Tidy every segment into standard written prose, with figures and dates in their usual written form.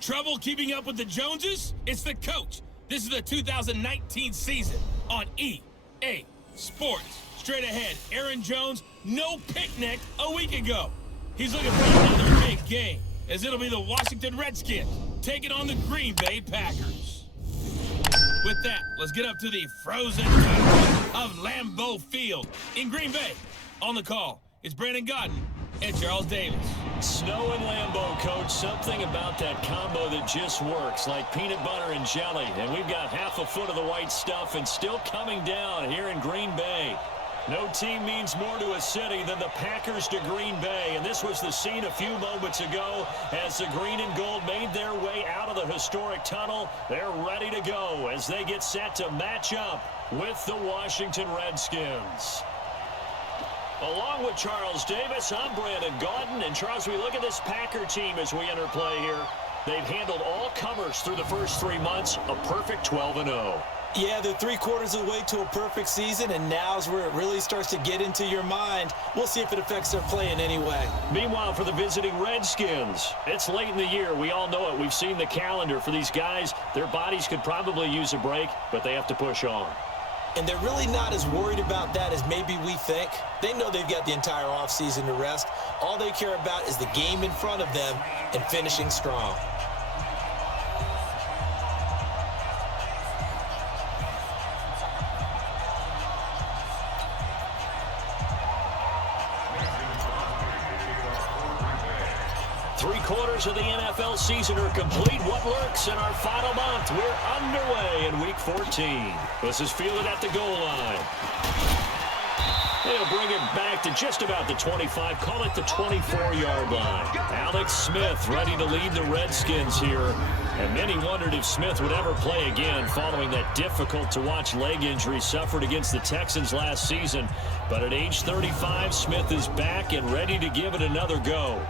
Trouble keeping up with the Joneses? It's the coach. This is the 2019 season on EA Sports. Straight ahead, Aaron Jones, no picnic a week ago. He's looking for another big game, as it'll be the Washington Redskins taking on the Green Bay Packers. With that, let's get up to the frozen tundra of Lambeau Field in Green Bay. On the call, it's Brandon Godden and Charles Davis. Snow and Lambeau, Coach. Something about that combo that just works, like peanut butter and jelly. And we've got half a foot of the white stuff and still coming down here in Green Bay. No team means more to a city than the Packers to Green Bay, and this was the scene a few moments ago as the green and gold made their way out of the historic tunnel. They're ready to go as they get set to match up with the Washington Redskins. Along with Charles Davis, I'm Brandon Godden, and Charles, we look at this Packer team as we enter play here. They've handled all comers through the first 3 months, a perfect 12-0. Yeah, they're 3/4 of the way to a perfect season, and now's where it really starts to get into your mind. We'll see if it affects their play in any way. Meanwhile, for the visiting Redskins, it's late in the year. We all know it. We've seen the calendar for these guys. Their bodies could probably use a break, but they have to push on. And they're really not as worried about that as maybe we think. They know they've got the entire offseason to rest. All they care about is the game in front of them and finishing strong. Three-quarters of the NFL season are complete. What lurks in our final month? We're underway in Week 14. This is fielded at the goal line. They'll bring it back to just about the 25. Call it the 24-yard line. Alex Smith ready to lead the Redskins here. And many wondered if Smith would ever play again following that difficult-to-watch leg injury suffered against the Texans last season. But at age 35, Smith is back and ready to give it another go.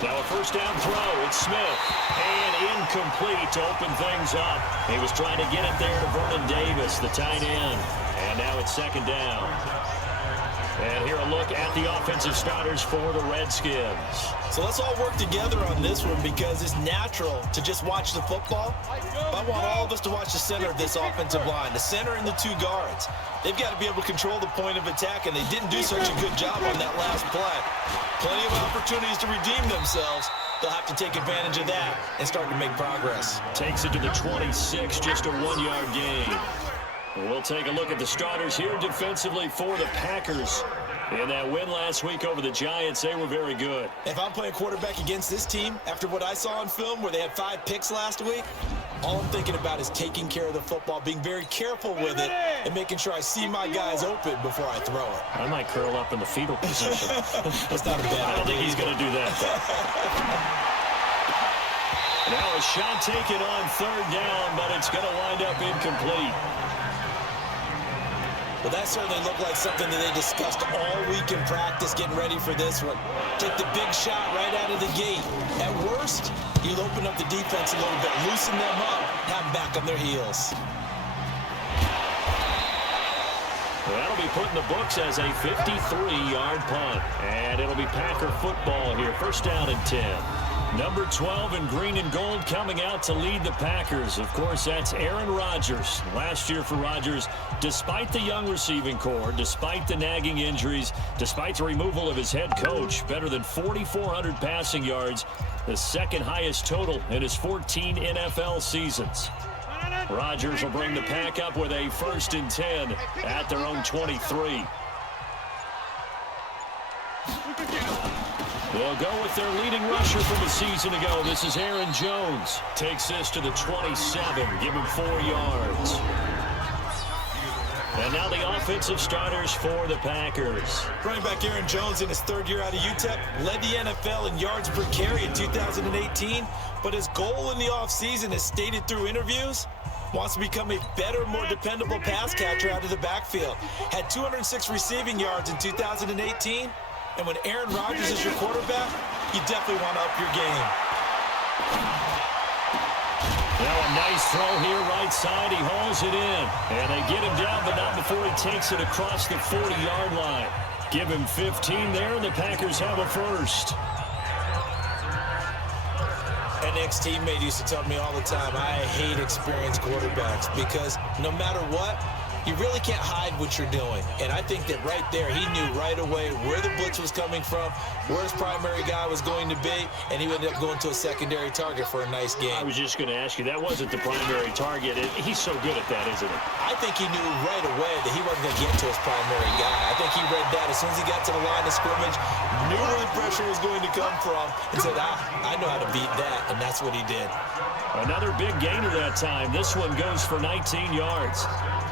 Now a first down throw. It's Smith. And incomplete to open things up. He was trying to get it there to Vernon Davis, the tight end. And now it's second down. And here a look at the offensive starters for the Redskins. So let's all work together on this one because it's natural to just watch the football. But I want all of us to watch the center of this offensive line, the center and the two guards. They've got to be able to control the point of attack, and they didn't do such a good job on that last play. Plenty of opportunities to redeem themselves. They'll have to take advantage of that and start to make progress. Takes it to the 26, just a 1-yard gain. We'll take a look at the starters here defensively for the Packers. In that win last week over the Giants, they were very good. If I'm playing quarterback against this team, after what I saw on film where they had 5 picks last week, all I'm thinking about is taking care of the football, being very careful with it, and making sure I see my guys open before I throw it. I might curl up in the fetal position. That's not a bad idea. I don't think he's going to do that. Now a shot taken on third down, but it's going to wind up incomplete. Well, that certainly looked like something that they discussed all week in practice, getting ready for this one. Take the big shot right out of the gate. At worst, you'll open up the defense a little bit, loosen them up, have them back on their heels. Well, that'll be put in the books as a 53-yard punt. And it'll be Packer football here. First down and 10. Number 12 in green and gold coming out to lead the Packers. Of course, that's Aaron Rodgers. Last year for Rodgers, despite the young receiving core, despite the nagging injuries, despite the removal of his head coach, better than 4,400 passing yards, the second highest total in his 14 NFL seasons. Rodgers will bring the Pack up with a 1st and 10 at their own 23. They'll go with their leading rusher from a season ago. This is Aaron Jones. Takes this to the 27. Give him 4 yards. And now the offensive starters for the Packers. Running back Aaron Jones in his 3rd year out of UTEP led the NFL in yards per carry in 2018. But his goal in the offseason, as stated through interviews, wants to become a better, more dependable pass catcher out of the backfield. Had 206 receiving yards in 2018. And when Aaron Rodgers is your quarterback, you definitely want to up your game. Now a nice throw here right side. He hauls it in. And they get him down, but not before he takes it across the 40-yard line. Give him 15 there, and the Packers have a first. An ex-teammate used to tell me all the time, I hate experienced quarterbacks because no matter what, you really can't hide what you're doing. And I think that right there, he knew right away where the blitz was coming from, where his primary guy was going to be, and he ended up going to a secondary target for a nice game. I was just going to ask you, that wasn't the primary target. He's so good at that, isn't he? I think he knew right away that he wasn't going to get to his primary guy. I think he read that as soon as he got to the line of scrimmage, knew where the pressure was going to come from, and said, I know how to beat that, and that's what he did. Another big gain of that time. This one goes for 19 yards.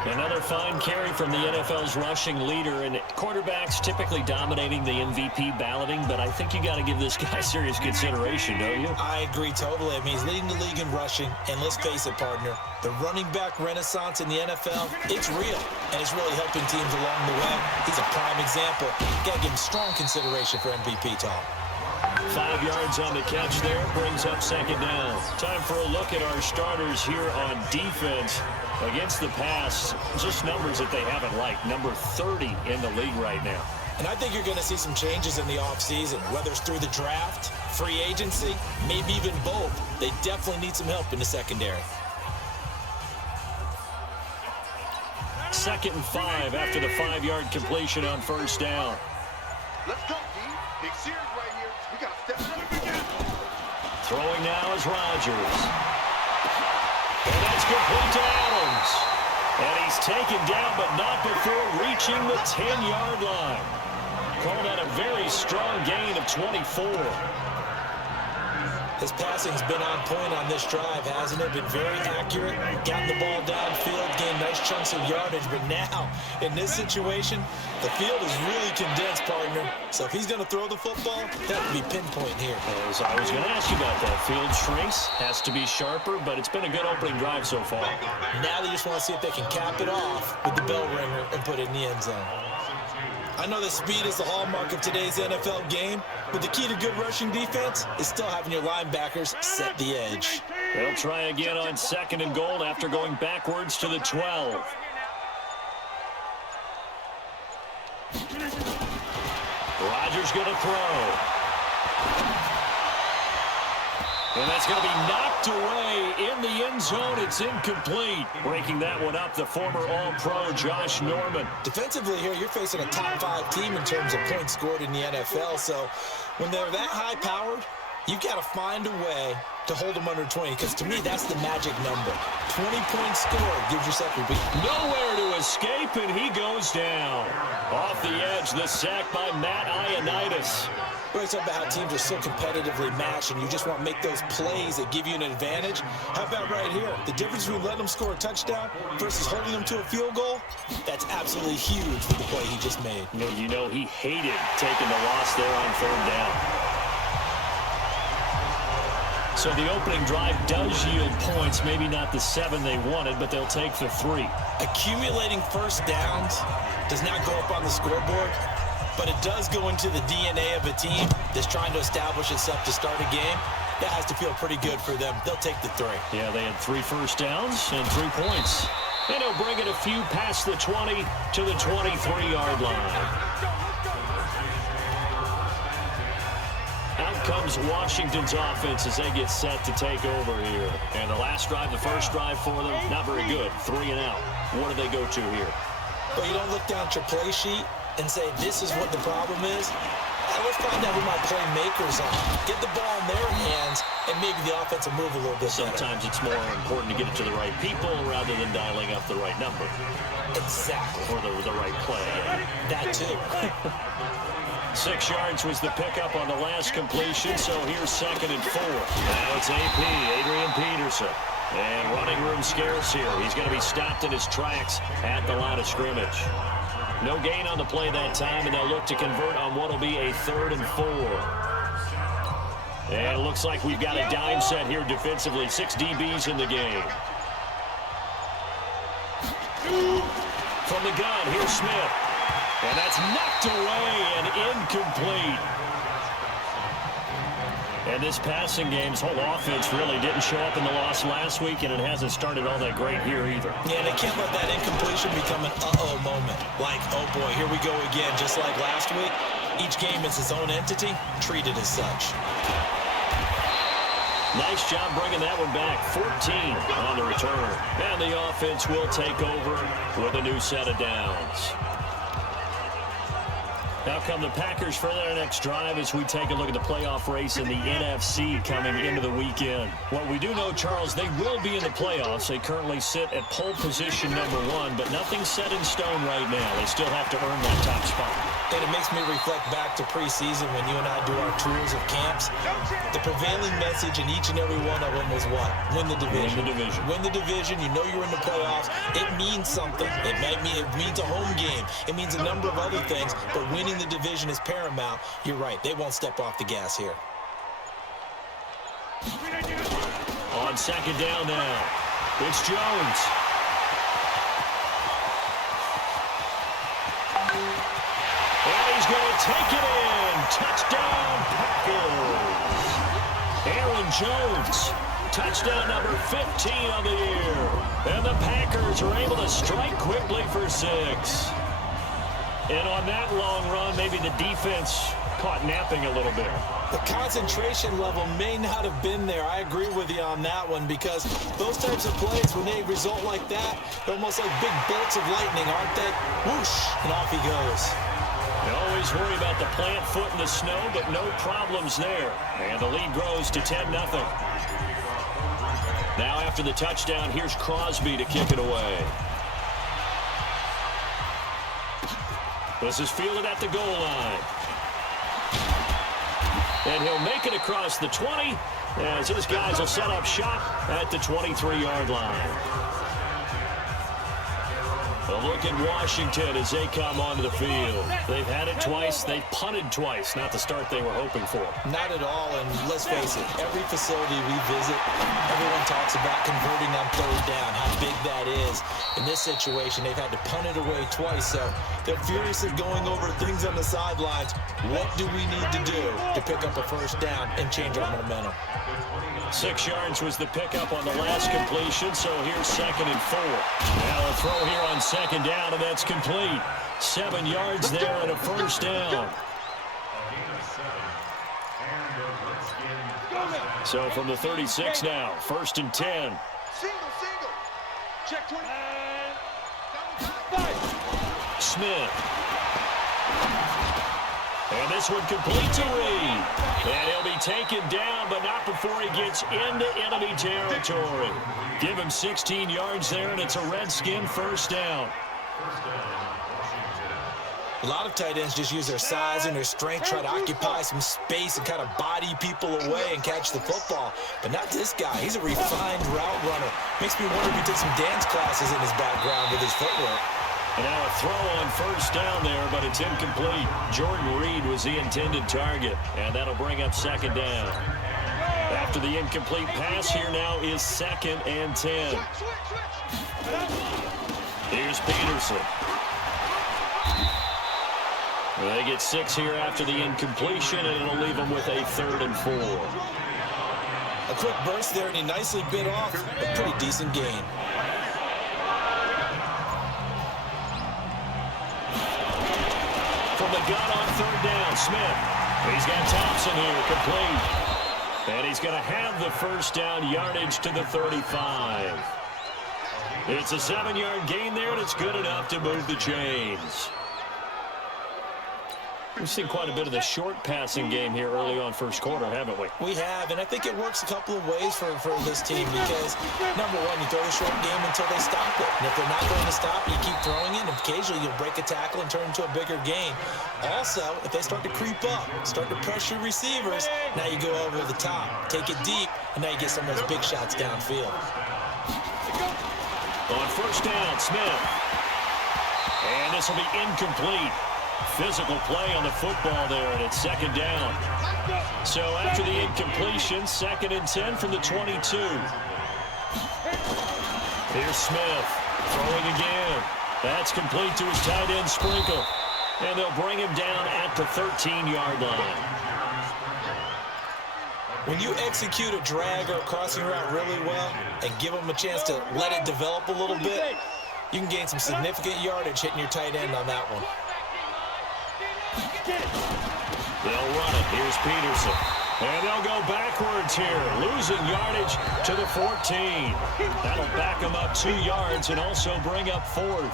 Another fine carry from the NFL's rushing leader, and quarterbacks typically dominating the MVP balloting, but I think you got to give this guy serious consideration, don't you? I agree totally. I mean, he's leading the league in rushing, and let's face it, partner, the running back renaissance in the NFL, it's real, and it's really helping teams along the way. He's a prime example. Got to give him strong consideration for MVP talk. 5 yards on the catch there, brings up second down. Time for a look at our starters here on defense. Against the pass, just numbers that they haven't liked. Number 30 in the league right now. And I think you're going to see some changes in the offseason, whether it's through the draft, free agency, maybe even both. They definitely need some help in the secondary. 2nd and 5 after the 5-yard completion on first down. Let's go, D. Big series right here. We got to step it up again. Throwing now is Rodgers. And that's complete to Adams. And he's taken down, but not before reaching the 10-yard line. Call that a very strong gain of 24. His passing's been on point on this drive, hasn't it? Been very accurate, gotten the ball downfield, gained nice chunks of yardage. But now, in this situation, the field is really condensed, partner. So if he's going to throw the football, that would be pinpoint here. As I was going to ask you about that. Field shrinks, has to be sharper, but it's been a good opening drive so far. Now they just want to see if they can cap it off with the bell ringer and put it in the end zone. I know that speed is the hallmark of today's NFL game, but the key to good rushing defense is still having your linebackers set the edge. They'll try again on 2nd and goal after going backwards to the 12. Rodgers going to throw. And that's going to be knocked away in the end zone. It's incomplete. Breaking that one up, the former All-Pro Josh Norman. Defensively here, you're facing a top-5 team in terms of points scored in the NFL. So when they're that high-powered, you've got to find a way to hold them under 20. Because to me, that's the magic number. 20 points scored gives yourself a big... Nowhere to escape, and he goes down. Off the edge, the sack by Matt Ioannidis. We're talking about how teams are so competitively matched, and you just want to make those plays that give you an advantage. How about right here? The difference between letting them score a touchdown versus holding them to a field goal, that's absolutely huge for the play he just made. You know he hated taking the loss there on 3rd down. So the opening drive does yield points, maybe not the 7 they wanted, but they'll take the 3. Accumulating first downs does not go up on the scoreboard, but it does go into the DNA of a team that's trying to establish itself to start a game. That has to feel pretty good for them. They'll take the 3. Yeah, they had 3 first downs and 3 points. And he'll bring it a few past the 20 to the 23-yard line. Out comes Washington's offense as they get set to take over here. And the last drive, the first drive for them, not very good. 3 and out. What do they go to here? Well, you don't look down at your play sheet and say, this is what the problem is. Let's find out who my playmakers are. Get the ball in their hands, and maybe the offense will move a little bit Sometimes it's more important to get it to the right people rather than dialing up the right number. Exactly. Or the right play. That too. 6 yards was the pickup on the last completion, so here's 2nd and 4. Now it's AP, Adrian Peterson. And running room scarce here. He's going to be stopped in his tracks at the line of scrimmage. No gain on the play that time, and they'll look to convert on what will be a 3rd and 4. And it looks like we've got a dime set here defensively. 6 DBs in the game. From the gun, here's Smith. And that's knocked away and incomplete. And this passing game's whole offense really didn't show up in the loss last week, and it hasn't started all that great here either. Yeah, they can't let that incompletion become an uh-oh moment. Like, oh boy, here we go again, just like last week. Each game is its own entity, treated as such. Nice job bringing that one back. 14 on the return. And the offense will take over with a new set of downs. Now come the Packers for their next drive as we take a look at the playoff race in the NFC coming into the weekend. What we do know, Charles, they will be in the playoffs. They currently sit at pole position #1, but nothing's set in stone right now. They still have to earn that top spot. And it makes me reflect back to preseason when you and I do our tours of camps. The prevailing message in each and every one of them was what? Win the division. Win the division. Win the division. You know you're in the playoffs. It means something. It means a home game. It means a number of other things, but winning the division is paramount. You're right. They won't step off the gas here. On second down now, it's Jones. And he's going to take it in. Touchdown, Packers. Aaron Jones. Touchdown number 15 of the year. And the Packers are able to strike quickly for 6. And on that long run, maybe the defense caught napping a little bit. The concentration level may not have been there. I agree with you on that one, because those types of plays, when they result like that, they're almost like big bolts of lightning, aren't they? Whoosh, and off he goes. You always worry about the plant foot in the snow, but no problems there. And the lead grows to 10-0. Now after the touchdown, here's Crosby to kick it away. This is fielded at the goal line. And he'll make it across the 20 as his guys will set up shop at the 23-yard line. A look at Washington as they come onto the field. They've had it twice. They've punted twice. Not the start they were hoping for. Not at all, and let's face it, every facility we visit, everyone talks about converting on third down, how big that is. In this situation, they've had to punt it away twice, so they're furiously going over things on the sidelines. What do we need to do to pick up a first down and change our momentum? 6 yards was the pickup on the last completion, so here's 2nd and 4. Now a throw here on 2nd down, and that's complete. 7 yards there and a first down. So from the 36 now, 1st and 10. Single. Check 20. Smith. And this one complete to Reed. And he'll be taken down, but not before he gets into enemy territory. Give him 16 yards there, and it's a Redskin first down. A lot of tight ends just use their size and their strength, try to occupy some space and kind of body people away and catch the football. But not this guy. He's a refined route runner. Makes me wonder if he took some dance classes in his background with his footwork. And now a throw on first down there, but it's incomplete. Jordan Reed was the intended target, and that'll bring up 2nd down. After the incomplete pass, here now is 2nd and 10. Here's Peterson. They get 6 here after the incompletion, and it'll leave them with a 3rd and 4. A quick burst there, and he nicely bit off a pretty decent gain. From the gun on 3rd down, Smith. He's got Thompson here, complete. And he's going to have the first down, yardage to the 35. It's a 7-yard gain there, and it's good enough to move the chains. We've seen quite a bit of the short passing game here early on first quarter, haven't we? We have, and I think it works a couple of ways for this team because, number one, you throw the short game until they stop it. And if they're not going to stop, you keep throwing it, and occasionally you'll break a tackle and turn into a bigger gain. Also, if they start to creep up, start to pressure receivers, now you go over the top, take it deep, and now you get some of those big shots downfield. On first down, Smith. And this will be incomplete. Physical play on the football there, and it's 2nd down. So after the incompletion, 2nd and 10 from the 22. Here's Smith throwing again. That's complete to his tight end, Sprinkle. And they'll bring him down at the 13-yard line. When you execute a drag or a crossing route really well and give them a chance to let it develop a little bit, you can gain some significant yardage hitting your tight end on that one. They'll run it. Here's Peterson. And they'll go backwards here, losing yardage to the 14. That'll back them up 2 yards and also bring up 4th.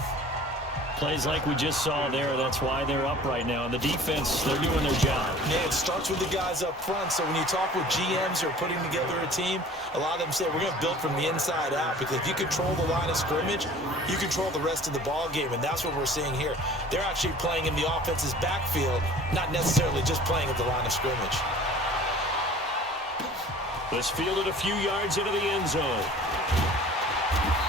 Plays like we just saw there, that's why they're up right now. And the defense, they're doing their job. Yeah, it starts with the guys up front. So when you talk with GMs who are putting together a team, a lot of them say we're going to build from the inside out, because if you control the line of scrimmage, you control the rest of the ball game, and that's what we're seeing here. They're actually playing in the offense's backfield, not necessarily just playing at the line of scrimmage. This fielded a few yards into the end zone.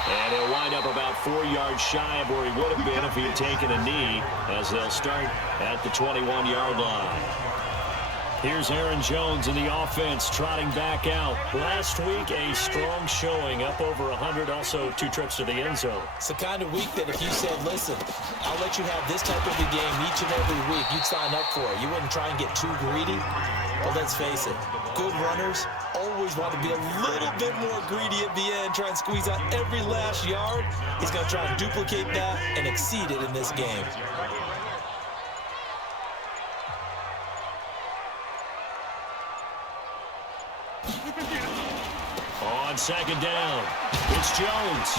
And he'll wind up about 4 yards shy of where he would have been if he had taken a knee, as they'll start at the 21-yard line. Here's Aaron Jones in the offense, trotting back out. Last week, a strong showing, up over 100, also 2 trips to the end zone. It's the kind of week that if you said, listen, I'll let you have this type of a game each and every week, you'd sign up for it. You wouldn't try and get too greedy. But let's face it, good runners always want to be a little bit more greedy at the end, try and squeeze out every last yard. He's going to try and duplicate that and exceed it in this game. On second down, it's Jones.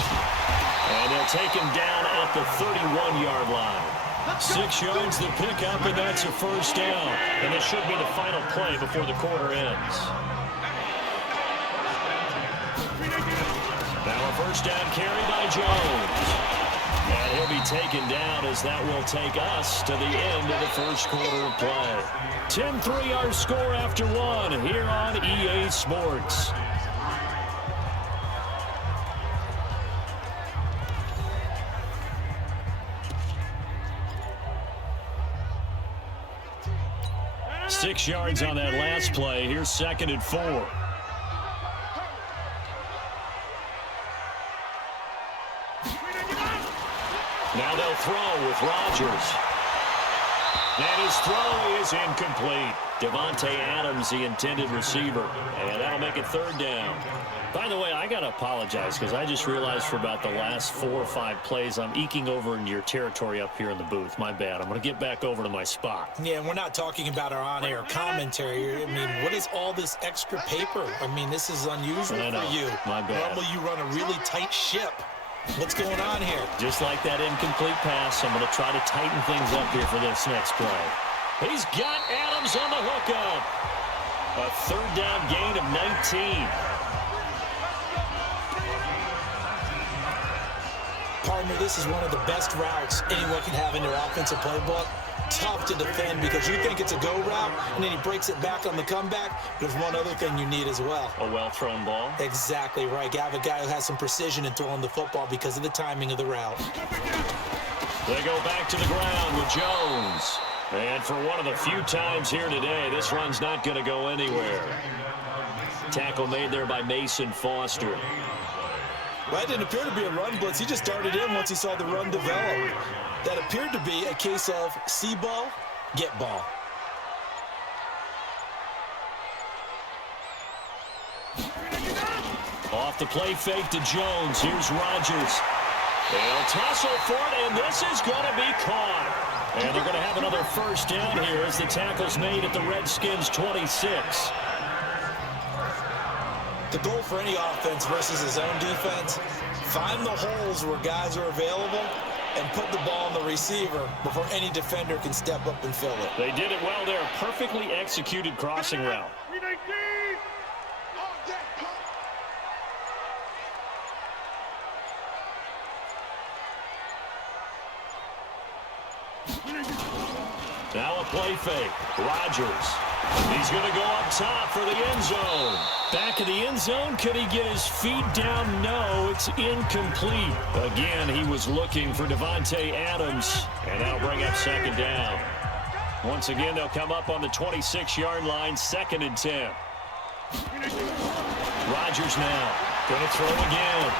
And they'll take him down at the 31-yard line. 6 yards to pick up, and that's a first down. And this should be the final play before the quarter ends. Now a first down carry by Jones. And he'll be taken down, as that will take us to the end of the first quarter of play. 10-3 our score after 1 here on EA Sports. Six yards on that last play. Here's 2nd and 4. Now they'll throw with Rodgers. And his throw is incomplete. Davante Adams, the intended receiver. And that'll make it 3rd down. By the way, I got to apologize, because I just realized for about the last 4 or 5 plays, I'm eking over into your territory up here in the booth. My bad. I'm going to get back over to my spot. Yeah, and we're not talking about our on-air commentary. I mean, what is all this extra paper? I mean, this is unusual for you. My bad. Normally you run a really tight ship. What's going on here? Just like that incomplete pass, I'm going to try to tighten things up here for this next play. He's got Adams on the hookup. A 3rd down gain of 19. Partner, this is one of the best routes anyone can have in their offensive playbook. Tough to defend, because you think it's a go route, and then he breaks it back on the comeback. There's one other thing you need as well. A well-thrown ball. Exactly right. You have a guy who has some precision in throwing the football because of the timing of the route. They go back to the ground with Jones. And for one of the few times here today, this run's not going to go anywhere. Tackle made there by Mason Foster. Well, it didn't appear to be a run blitz. He just darted in once he saw the run develop. That appeared to be a case of see ball, get ball. Off the play fake to Jones. Here's Rodgers. They'll tussle for it, and this is going to be caught. And they're going to have another first down here as the tackle's made at the Redskins 26. The goal for any offense versus his own defense, find the holes where guys are available and put the ball on the receiver before any defender can step up and fill it. They did it well there. Perfectly executed crossing route. Now a play fake. Rodgers. He's going to go up top for the end zone. Back of the end zone. Could he get his feet down? No, it's incomplete. Again, he was looking for Davante Adams, and that'll bring up 2nd down. Once again, they'll come up on the 26-yard line, 2nd and 10. Rodgers now. Going to throw again.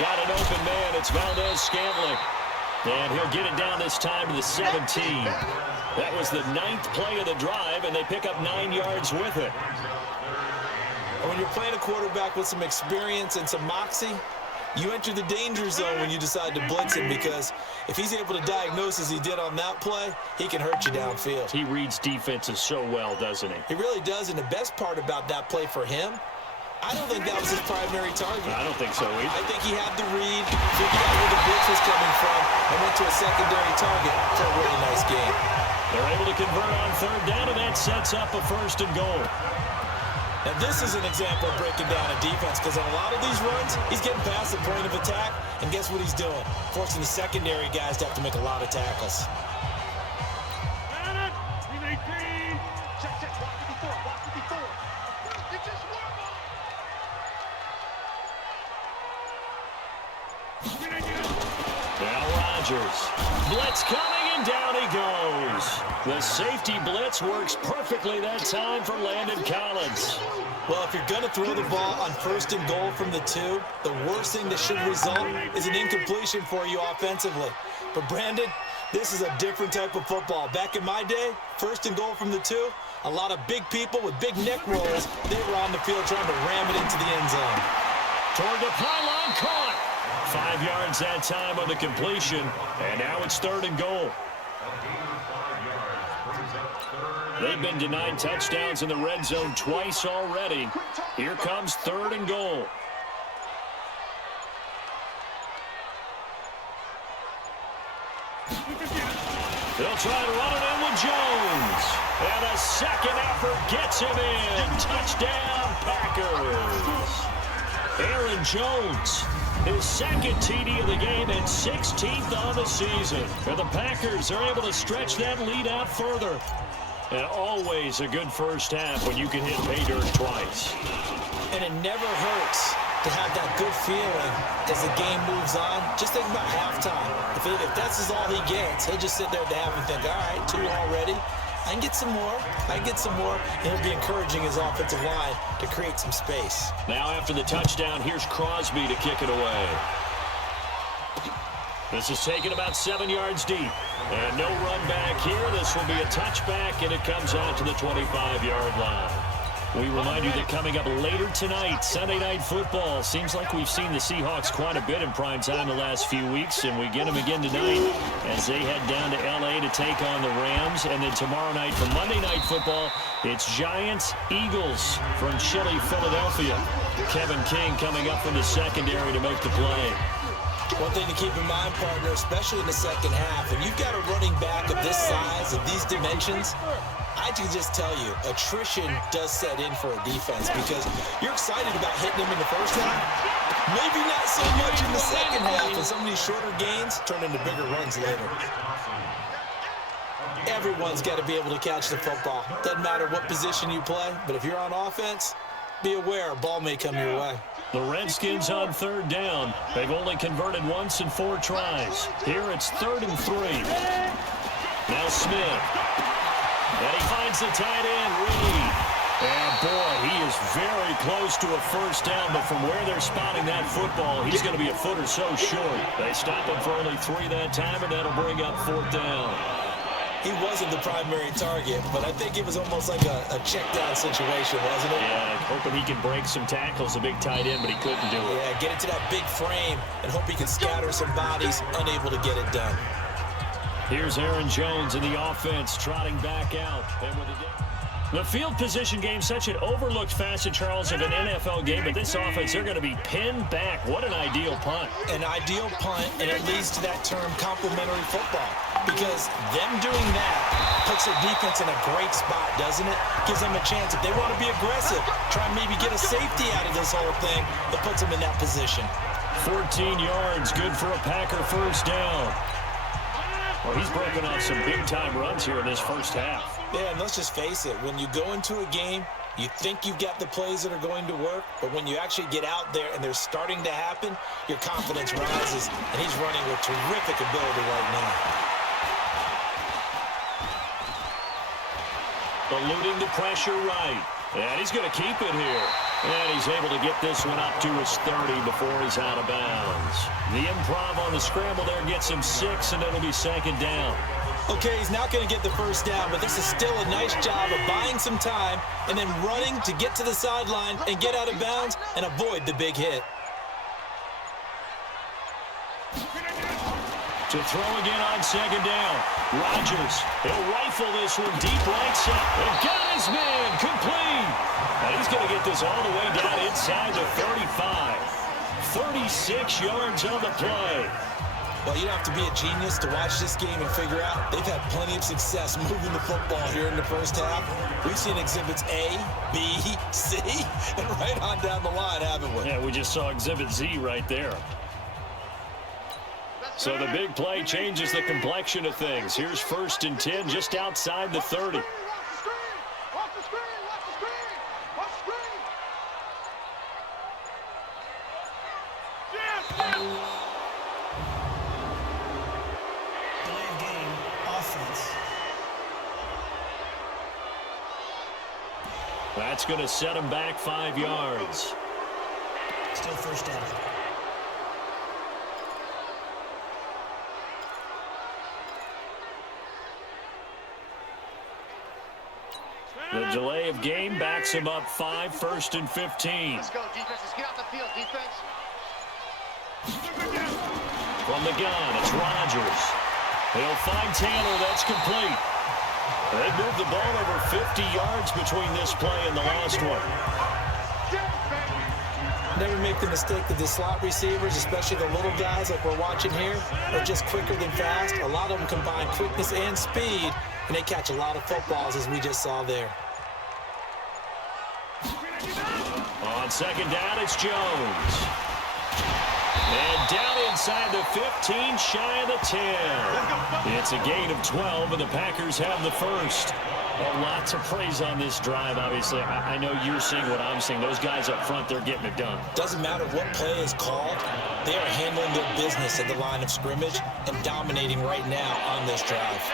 Got an open man. It's Valdez Scantling. And he'll get it down this time to the 17. That was the 9th play of the drive, and they pick up 9 yards with it. When you're playing a quarterback with some experience and some moxie, you enter the danger zone when you decide to blitz him, because if he's able to diagnose as he did on that play, he can hurt you downfield. He reads defenses so well, doesn't he? He really does, and the best part about that play for him, I don't think that was his primary target. I don't think so either. I think he had the read, figured out where the blitz was coming from, and went to a secondary target for a really nice game. They're able to convert on 3rd down, and that sets up a 1st and goal. Now, this is an example of breaking down a defense, because on a lot of these runs, he's getting past the point of attack, and guess what he's doing? Forcing the secondary guys to have to make a lot of tackles. Now Rodgers. Blitz coming, and down he goes. The safety blitz works perfectly that time for Landon Collins. Well, if you're going to throw the ball on 1st and goal from the 2, the worst thing that should result is an incompletion for you offensively. But, Brandon, this is a different type of football. Back in my day, 1st and goal from the 2, a lot of big people with big neck rolls, they were on the field trying to ram it into the end zone. Toward the pylon, caught. 5 yards that time on the completion, and now it's 3rd and goal. They've been denied touchdowns in the red zone twice already. Here comes 3rd and goal. They'll try to run it in with Jones. And a second effort gets him in. Touchdown, Packers. Aaron Jones, his 2nd TD of the game and 16th on the season. And the Packers are able to stretch that lead out further. And always a good first half when you can hit pay dirt twice. And it never hurts to have that good feeling as the game moves on. Just think about halftime. If that's all he gets, he'll just sit there at the half and think, all right, 2 already. I can get some more. I can get some more. And he'll be encouraging his offensive line to create some space. Now after the touchdown, here's Crosby to kick it away. This is taken about 7 yards deep. And no run back here. This will be a touchback, and it comes out to the 25-yard line. We remind you that coming up later tonight, Sunday Night Football. Seems like we've seen the Seahawks quite a bit in prime time the last few weeks, and we get them again tonight as they head down to L.A. to take on the Rams. And then tomorrow night for Monday Night Football, it's Giants-Eagles from Chile, Philadelphia. Kevin King coming up from the secondary to make the play. One thing to keep in mind, partner, especially in the second half, and you've got a running back of this size, of these dimensions, I can just tell you, attrition does set in for a defense, because you're excited about hitting them in the first half. Maybe not so much in the second half, and some of these shorter gains turn into bigger runs later. Everyone's got to be able to catch the football. Doesn't matter what position you play, but if you're on offense, be aware a ball may come your way. The Redskins on 3rd down. They've only converted once in 4 tries. Here it's 3rd and 3. Now Smith. And he finds the tight end, Reed. And boy, he is very close to a first down, but from where they're spotting that football, he's going to be a foot or so short. They stop him for only 3 that time, and that'll bring up 4th down. He wasn't the primary target, but I think it was almost like a check-down situation, wasn't it? Yeah, hoping he can break some tackles, a big tight end, but he couldn't do it. Yeah, get it to that big frame and hope he can scatter some bodies, unable to get it done. Here's Aaron Jones in the offense, trotting back out. And with the field position game, such an overlooked facet, Charles, of an NFL game, but this offense, they're going to be pinned back. What an ideal punt. An ideal punt, and it leads to that term complementary football, because them doing that puts their defense in a great spot, doesn't it? Gives them a chance. If they want to be aggressive, try and maybe get a safety out of this whole thing, it puts them in that position. 14 yards, good for a Packer first down. Well, he's broken off some big-time runs here in this first half. Yeah, and let's just face it. When you go into a game, you think you've got the plays that are going to work, but when you actually get out there and they're starting to happen, your confidence rises, and he's running with terrific ability right now. Eluding the pressure right. And he's going to keep it here. And he's able to get this one up to his 30 before he's out of bounds. The improv on the scramble there gets him 6, and it'll be second down. Okay, he's not going to get the first down, but this is still a nice job of buying some time and then running to get to the sideline and get out of bounds and avoid the big hit. To throw again on second down. Rodgers, he'll rifle this one deep right side. And got his man complete. And he's going to get this all the way down inside the 35. 36 yards on the play. Well, you don't have to be a genius to watch this game and figure out they've had plenty of success moving the football here in the first half. We've seen exhibits A, B, C, and right on down the line, haven't we? Yeah, we just saw exhibit Z right there. So the big play changes the complexion of things. Here's 1st and 10 just outside the 30. That's going to set him back 5 yards. Still first down. The delay of game backs him up 5, 1st and 15. Let's go, defense. Let's get out the field, defense. From the gun, it's Rodgers. He'll find Taylor. That's complete. They moved the ball over 50 yards between this play and the last one. Never make the mistake that the slot receivers, especially the little guys like we're watching here, are just quicker than fast. A lot of them combine quickness and speed, and they catch a lot of footballs, as we just saw there. On second down, it's Jones. And down inside the 15, shy of the 10. It's a gain of 12, and the Packers have the first. Well, lots of praise on this drive, obviously. I know you're seeing what I'm seeing. Those guys up front, they're getting it done. Doesn't matter what play is called. They are handling their business at the line of scrimmage and dominating right now on this drive.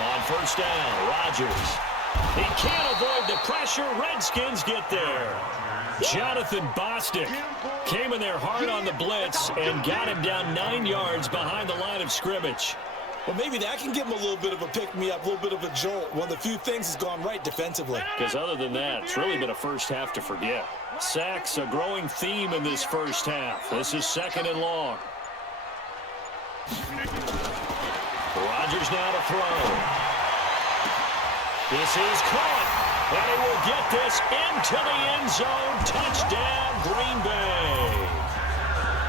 On first down, Rodgers. He can't avoid the pressure. Redskins get there. Jonathan Bostic came in there hard on the blitz and got him down 9 yards behind the line of scrimmage. Well, maybe that can give him a little bit of a pick-me-up, a little bit of a jolt. One of the few things has gone right defensively. Because other than that, it's really been a first half to forget. Sacks, a growing theme in this first half. This is 2nd and long. Rodgers now to throw. This is caught. And he will get this into the end zone. Touchdown, Green Bay.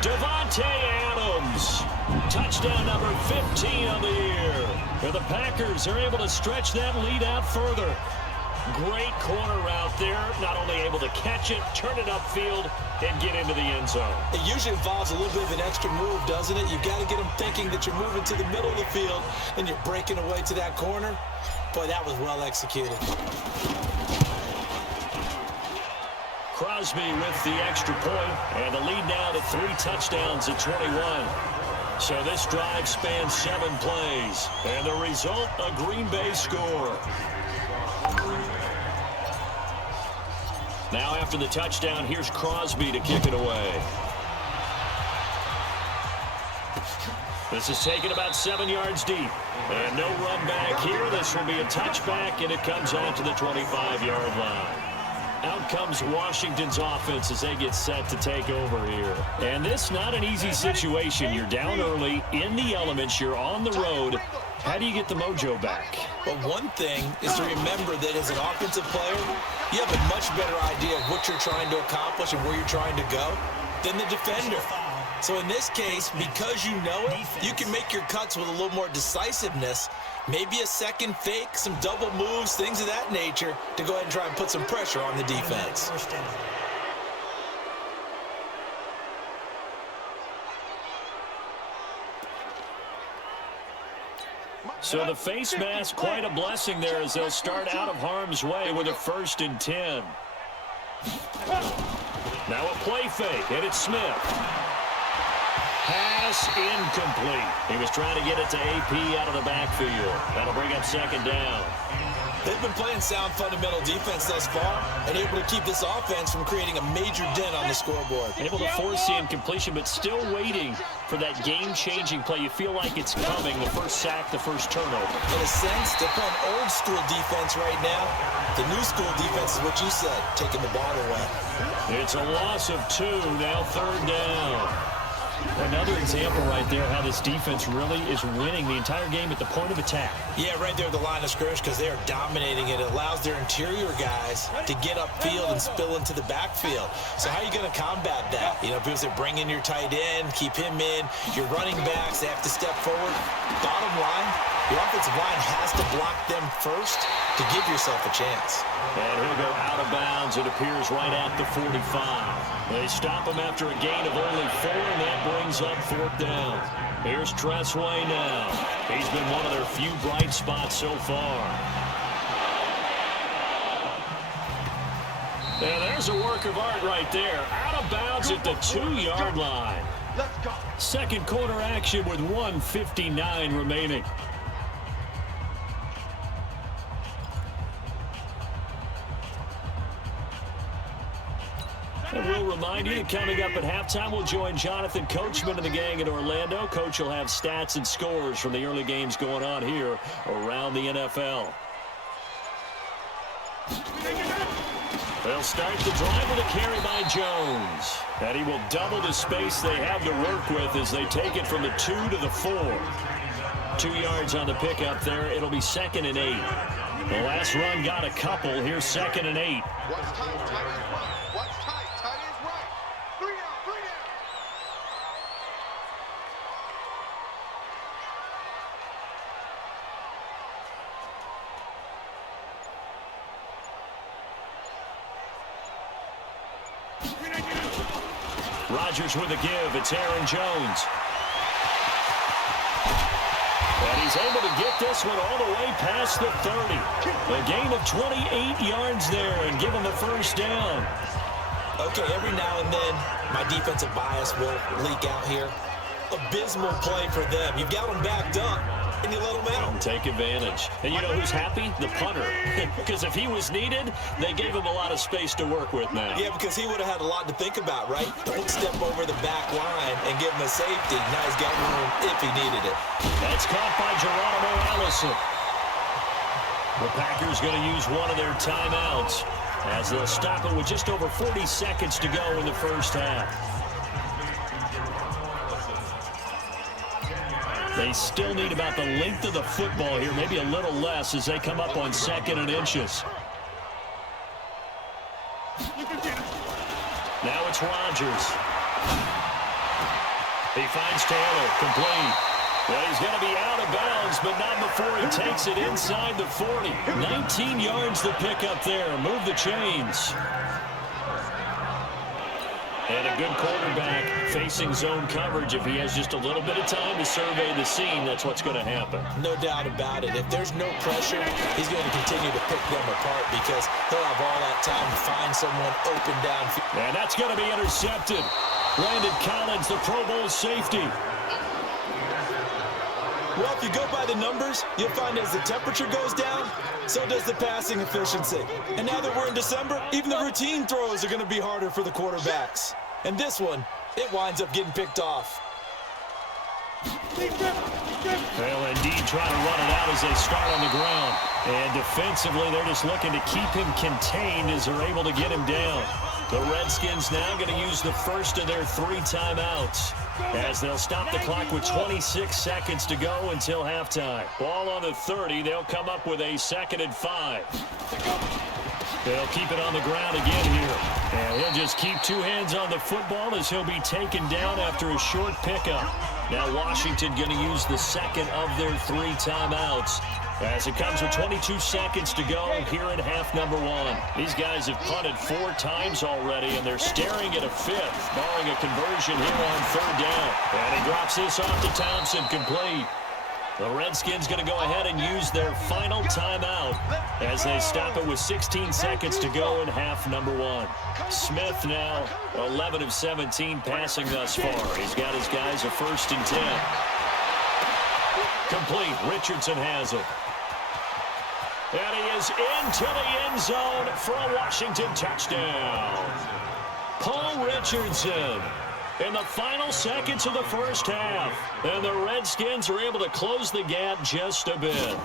Devontae Adams. Touchdown number 15 of the year. And the Packers are able to stretch that lead out further. Great corner route there. Not only able to catch it, turn it upfield, and get into the end zone. It usually involves a little bit of an extra move, doesn't it? You've got to get them thinking that you're moving to the middle of the field and you're breaking away to that corner. Boy, that was well executed. Crosby with the extra point, and the lead now to 3 touchdowns at 21. So this drive spans 7 plays, and the result, a Green Bay score. Now after the touchdown, here's Crosby to kick it away. This is taken about 7 yards deep. And no run back here. This will be a touchback, and it comes out to the 25-yard line. Out comes Washington's offense as they get set to take over here. And this not an easy situation. You're down early, in the elements, you're on the road. How do you get the mojo back? Well, one thing is to remember that as an offensive player, you have a much better idea of what you're trying to accomplish and where you're trying to go than the defender. So in this case, because you know it, you can make your cuts with a little more decisiveness, maybe a second fake, some double moves, things of that nature, to go ahead and try and put some pressure on the defense. So the face mask, quite a blessing there as they'll start out of harm's way with a 1st and 10. Now a play fake, and it's Smith. Pass incomplete. He was trying to get it to AP out of the backfield. That'll bring up second down. They've been playing sound fundamental defense thus far and able to keep this offense from creating a major dent on the scoreboard. Able to force the incompletion, but still waiting for that game-changing play. You feel like it's coming, the first sack, the first turnover. In a sense, they're playing old-school defense right now. The new school defense is what you said, taking the ball away. It's a loss of 2, now third down. Another example right there how this defense really is winning the entire game at the point of attack. Yeah, right there at the line of scrimmage because they are dominating it. It allows their interior guys to get upfield and spill into the backfield. So how are you going to combat that? You know, because they bring in your tight end, keep him in. Your running backs, they have to step forward. Bottom line, your offensive line has to block them first to give yourself a chance. And he'll go out of bounds. It appears right at the 45. They stop him after a gain of only 4, and that brings up fourth down. Here's Tressway now. He's been one of their few bright spots so far. And there's a work of art right there. Out of bounds at the 2-yard line. Second quarter action with 1:59 remaining. And we'll remind you that coming up at halftime, we'll join Jonathan Coachman and the gang in Orlando. Coach will have stats and scores from the early games going on here around the NFL. They'll start the drive with a carry by Jones. And he will double the space they have to work with as they take it from the 2 to the 4. 2 yards on the pickup there. It'll be 2nd and 8. The last run got a couple. Here's 2nd and 8. What's tight is right. What's tight is right. 3 down, 3 down. Rodgers with a give. It's Aaron Jones. And he's able to get this one all the way past the 30. A gain of 28 yards there and give him a first down. Okay, every now and then, my defensive bias will leak out here. Abysmal play for them. You've got them backed up, and you let them out. Take advantage. And you know who's happy? The punter. Because if he was needed, they gave him a lot of space to work with now. Yeah, because he would have had a lot to think about, right? Don't step over the back line and give him a safety. Now he's got room if he needed it. That's caught by Geronimo Allison. The Packers going to use one of their timeouts as they'll stop it with just over 40 seconds to go in the first half. They still need about the length of the football here, maybe a little less as they come up on 2nd and inches. Now it's Rodgers. He finds Taylor, complete. Well, he's going to be out of bounds, but not before he takes it inside the 40. 19 yards to pick up there. Move the chains. And a good quarterback facing zone coverage. If he has just a little bit of time to survey the scene, that's what's going to happen. No doubt about it. If there's no pressure, he's going to continue to pick them apart because he'll have all that time to find someone open downfield. And that's going to be intercepted. Landon Collins, the Pro Bowl safety. Well, if you go by the numbers, you'll find as the temperature goes down, so does the passing efficiency. And now that we're in December, even the routine throws are going to be harder for the quarterbacks. And this one, it winds up getting picked off. They'll indeed try to run it out as they start on the ground. And defensively, they're just looking to keep him contained as they're able to get him down. The Redskins now going to use the first of their 3 timeouts as they'll stop the clock with 26 seconds to go until halftime. Ball on the 30. They'll come up with a 2nd and 5. They'll keep it on the ground again here. And he'll just keep 2 hands on the football as he'll be taken down after a short pickup. Now Washington going to use the 2nd of their 3 timeouts as it comes with 22 seconds to go here in half number 1. These guys have punted 4 times already, and they're staring at a 5th, barring a conversion here on 3rd down. And he drops this off to Thompson, complete. The Redskins going to go ahead and use their final timeout as they stop it with 16 seconds to go in half number 1. Smith now 11 of 17 passing thus far. He's got his guys a 1st and 10. Complete. Richardson has it. And he is into the end zone for a Washington touchdown. Paul Richardson in the final seconds of the first half. And the Redskins are able to close the gap just a bit.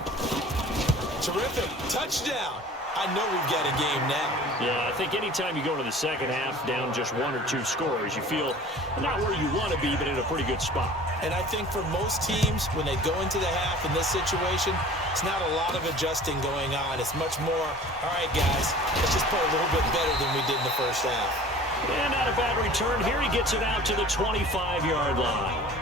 Terrific. Touchdown. I know we've got a game now. Yeah, I think anytime you go to the second half down just 1 or 2 scores, you feel not where you want to be, but in a pretty good spot. And I think for most teams, when they go into the half in this situation, it's not a lot of adjusting going on. It's much more, all right, guys, let's just play a little bit better than we did in the first half. And not a bad return here. He gets it out to the 25-yard line.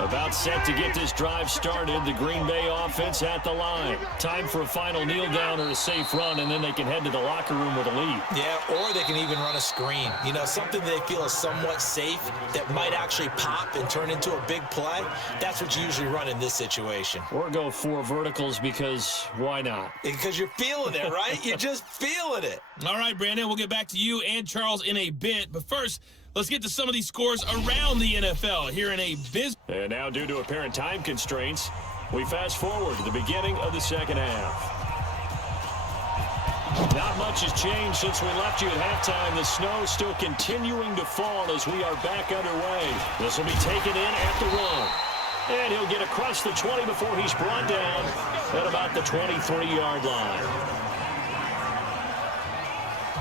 About set to get this drive started. The Green Bay offense at the line. Time for a final kneel down or a safe run, and then they can head to the locker room with a lead. Yeah, or they can even run a screen. You know, something they feel is somewhat safe that might actually pop and turn into a big play. That's what you usually run in this situation. Or go 4 verticals because why not? Because you're feeling it, right? You're just feeling it. All right, Brandon, we'll get back to you and Charles in a bit. But first, let's get to some of these scores around the NFL here in a business. And now, due to apparent time constraints, we fast forward to the beginning of the second half. Not much has changed since we left you at halftime. The snow still continuing to fall as we are back underway. This will be taken in at the run. And he'll get across the 20 before he's brought down at about the 23-yard line.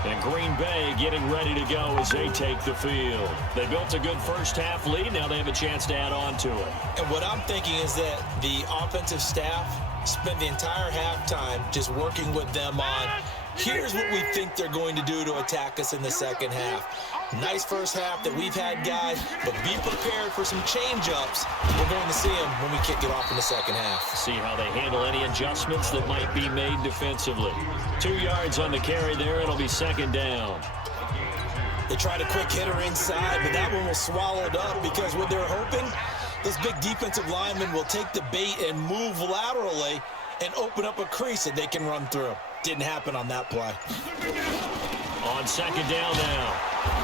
And Green Bay getting ready to go as they take the field. They built a good first half lead. Now they have a chance to add on to it. And what I'm thinking is that the offensive staff spent the entire halftime just working with them on, here's what we think they're going to do to attack us in the second half. Nice first half that we've had, guys, but be prepared for some change-ups. We're going to see them when we kick it off in the second half. See how they handle any adjustments that might be made defensively. 2 yards on the carry there. It'll be second down. They tried a quick hitter inside, but that one was swallowed up because what they're hoping, those big defensive linemen will take the bait and move laterally and open up a crease that they can run through. Didn't happen on that play. On second down now,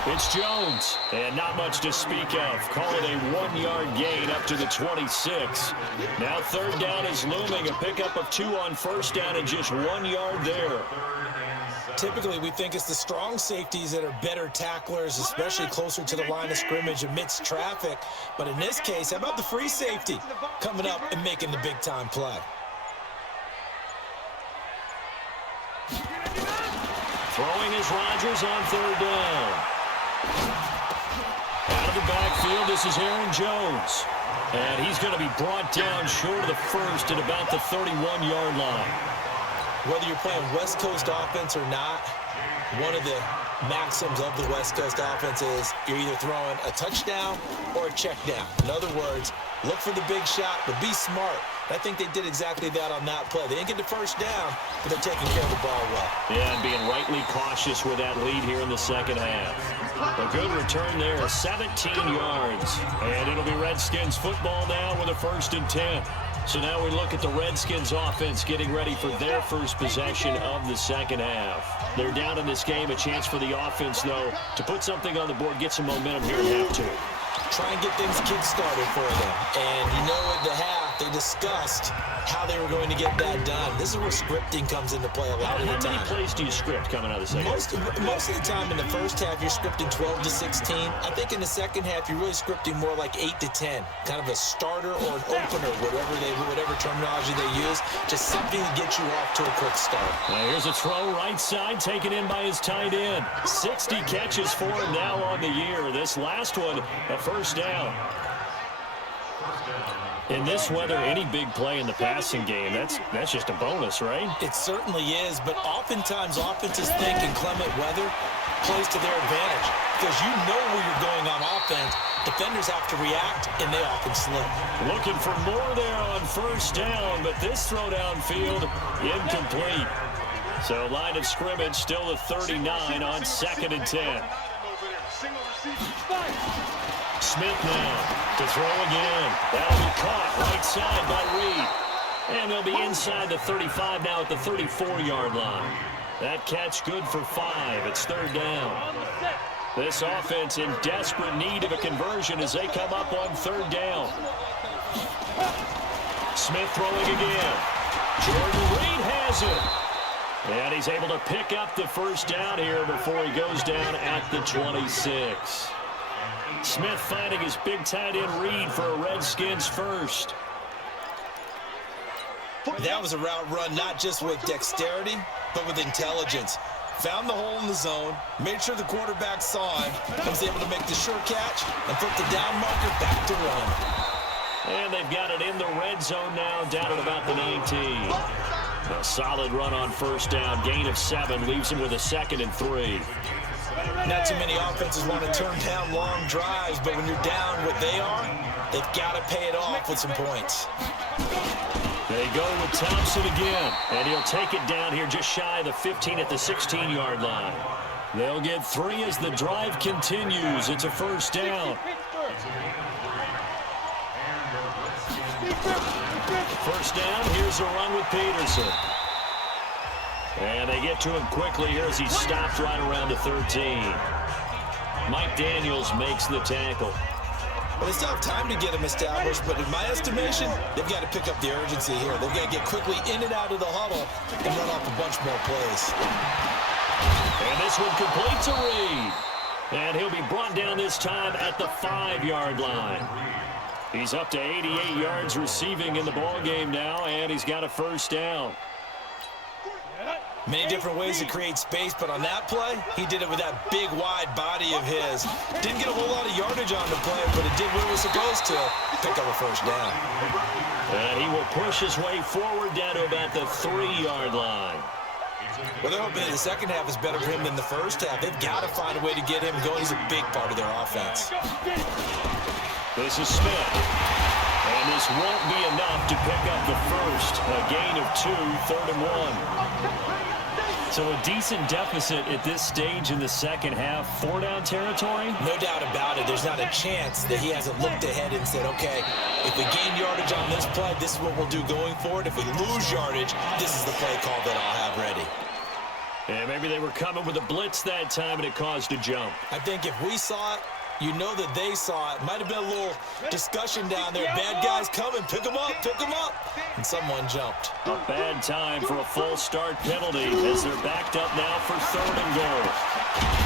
it's Jones, and not much to speak of. Call it a 1-yard gain up to the 26. Now third down is looming, a pickup of 2 on first down and just 1 yard there. Typically, we think it's the strong safeties that are better tacklers, especially closer to the line of scrimmage amidst traffic. But in this case, how about the free safety coming up and making the big-time play? Throwing is Rodgers on third down. Out of the backfield, this is Aaron Jones. And he's going to be brought down short of the first at about the 31-yard line. Whether you're playing West Coast offense or not, one of the maxims of the West Coast offense is you're either throwing a touchdown or a check down. In other words, look for the big shot, but be smart. I think they did exactly that on that play. They didn't get the first down, but they're taking care of the ball well. Yeah, and being rightly cautious with that lead here in the second half. A good return there, 17 yards. And it'll be Redskins football now with a 1st and 10. So now we look at the Redskins offense getting ready for their first possession of the second half. They're down in this game. A chance for the offense, though, to put something on the board, get some momentum here in half 2. Try and get things kick-started for them. And you know at the half, they discussed how they were going to get that done. This is where scripting comes into play a lot of the time. How many plays do you script coming out of the second half? Most of the time in the first half, you're scripting 12 to 16. I think in the second half, you're really scripting more like 8 to 10. Kind of a starter or an opener, whatever terminology they use. Just something to get you off to a quick start. Now here's a throw right side, taken in by his tight end. 60 catches for him now on the year. This last one, a first down. In this weather, any big play in the passing game, that's just a bonus, right? It certainly is, but oftentimes offenses think in clement weather plays to their advantage because you know where you're going on offense. Defenders have to react, and they often slip. Looking for more there on first down, but this throw downfield incomplete. So line of scrimmage still a 39 on 2nd and 10. Smith now to throw again. That'll be caught right side by Reed. And they'll be inside the 35 now at the 34-yard line. That catch good for 5. It's 3rd down. This offense in desperate need of a conversion as they come up on 3rd down. Smith throwing again. Jordan Reed has it. And he's able to pick up the 1st down here before he goes down at the 26. Smith finding his big tight end Reed for a Redskins first. That was a route run not just with dexterity, but with intelligence. Found the hole in the zone, made sure the quarterback saw him, and was able to make the sure catch and flip the down marker back to run. And they've got it in the red zone now, down at about the 19. A solid run on 1st down, gain of 7, leaves him with a 2nd and 3. Not too many offenses want to turn down long drives, but when you're down what they are, they've got to pay it off with some points. They go with Thompson again, and he'll take it down here just shy of the 15 at the 16-yard line. They'll get 3 as the drive continues. It's a 1st down. 1st down, here's a run with Peterson. And they get to him quickly here as he stopped right around the 13. Mike Daniels makes the tackle. Well, they still have time to get him established, but in my estimation, they've got to pick up the urgency here. They've got to get quickly in and out of the huddle and run off a bunch more plays. And this one complete to Reed. And he'll be brought down this time at the 5-yard line. He's up to 88 yards receiving in the ballgame now, and he's got a 1st down. Many different ways to create space, but on that play, he did it with that big, wide body of his. Didn't get a whole lot of yardage on the play, but it did what it was supposed to. Pick up a 1st down. And he will push his way forward down to about the 3-yard line. Well, they're hoping that the second half is better for him than the first half. They've got to find a way to get him going. He's a big part of their offense. This is Smith. And this won't be enough to pick up the first. A gain of 2, 3rd and 1. So a decent deficit at this stage in the second half. 4-down territory? No doubt about it. There's not a chance that he hasn't looked ahead and said, okay, if we gain yardage on this play, this is what we'll do going forward. If we lose yardage, this is the play call that I'll have ready. And maybe they were coming with a blitz that time and it caused a jump. I think if we saw it, you know that they saw it. Might have been a little discussion down there. Bad guys coming. Pick them up. Pick them up. And someone jumped. A bad time for a false start penalty as they're backed up now for 3rd and goal.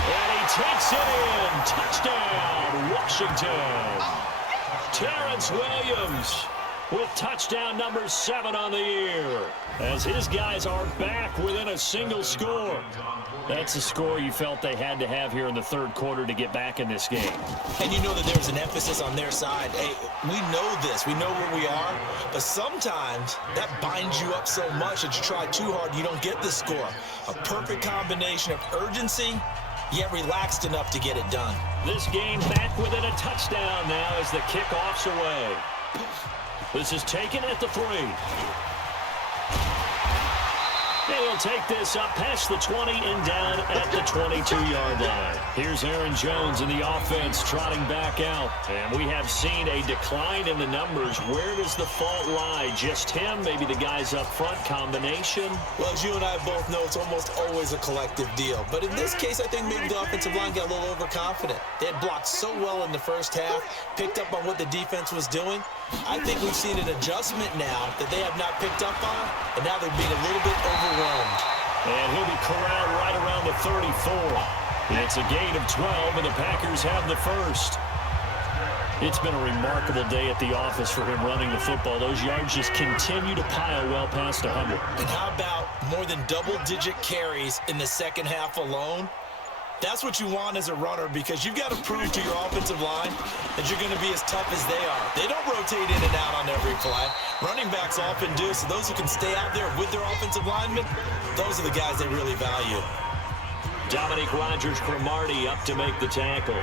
And he takes it in. Touchdown, Washington. Terrence Williams with touchdown number 7 on the year as his guys are back within a single score. That's the score you felt they had to have here in the 3rd quarter to get back in this game. And you know that there's an emphasis on their side. Hey, we know this. We know where we are. But sometimes that binds you up so much that you try too hard, you don't get the score. A perfect combination of urgency, yet relaxed enough to get it done. This game back within a touchdown now as the kickoff's away. This is taken at the 3. And he'll take this up past the 20 and down at the 22-yard line. Here's Aaron Jones in the offense trotting back out. And we have seen a decline in the numbers. Where does the fault lie? Just him? Maybe the guys up front? Combination? Well, as you and I both know, it's almost always a collective deal. But in this case, I think maybe the offensive line got a little overconfident. They had blocked so well in the first half, picked up on what the defense was doing. I think we've seen an adjustment now that they have not picked up on, and now they're being a little bit overwhelmed. And he'll be corralled right around the 34. It's a gain of 12, and the Packers have the first. It's been a remarkable day at the office for him running the football. Those yards just continue to pile well past 100. And how about more than double-digit carries in the second half alone? That's what you want as a runner, because you've got to prove to your offensive line that you're going to be as tough as they are. They don't rotate in and out on every play. Running backs often do, so those who can stay out there with their offensive linemen, those are the guys they really value. Dominique Rodgers-Cromartie up to make the tackle.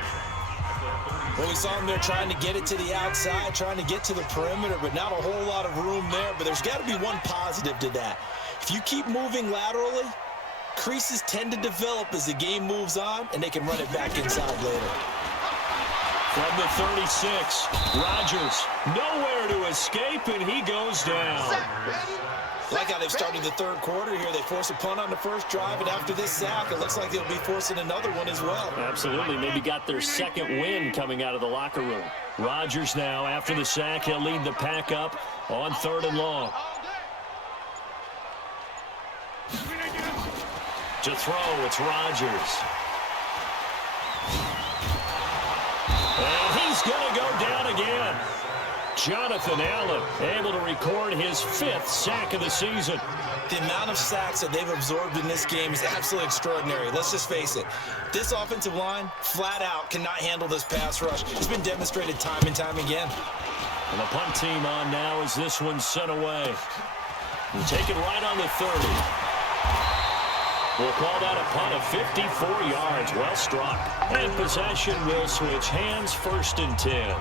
Well, we saw him there trying to get it to the outside, trying to get to the perimeter, but not a whole lot of room there. But there's got to be one positive to that. If you keep moving laterally, creases tend to develop as the game moves on, and they can run it back inside later. From the 36, Rodgers nowhere to escape, and he goes down. Like how they've started the third quarter here. They force a punt on the first drive, and after this sack, it looks like they'll be forcing another one as well. Absolutely. Maybe got their second win coming out of the locker room. Rodgers now, after the sack, he'll lead the pack up on 3rd and long. To throw, it's Rodgers. And he's going to go down again. Jonathan Allen able to record his 5th sack of the season. The amount of sacks that they've absorbed in this game is absolutely extraordinary. Let's just face it. This offensive line, flat out, cannot handle this pass rush. It's been demonstrated time and time again. And the punt team on now as this one's sent away. We'll take it right on the 30. We'll call that a punt of 54 yards. Well struck. And possession will switch hands, 1st and 10.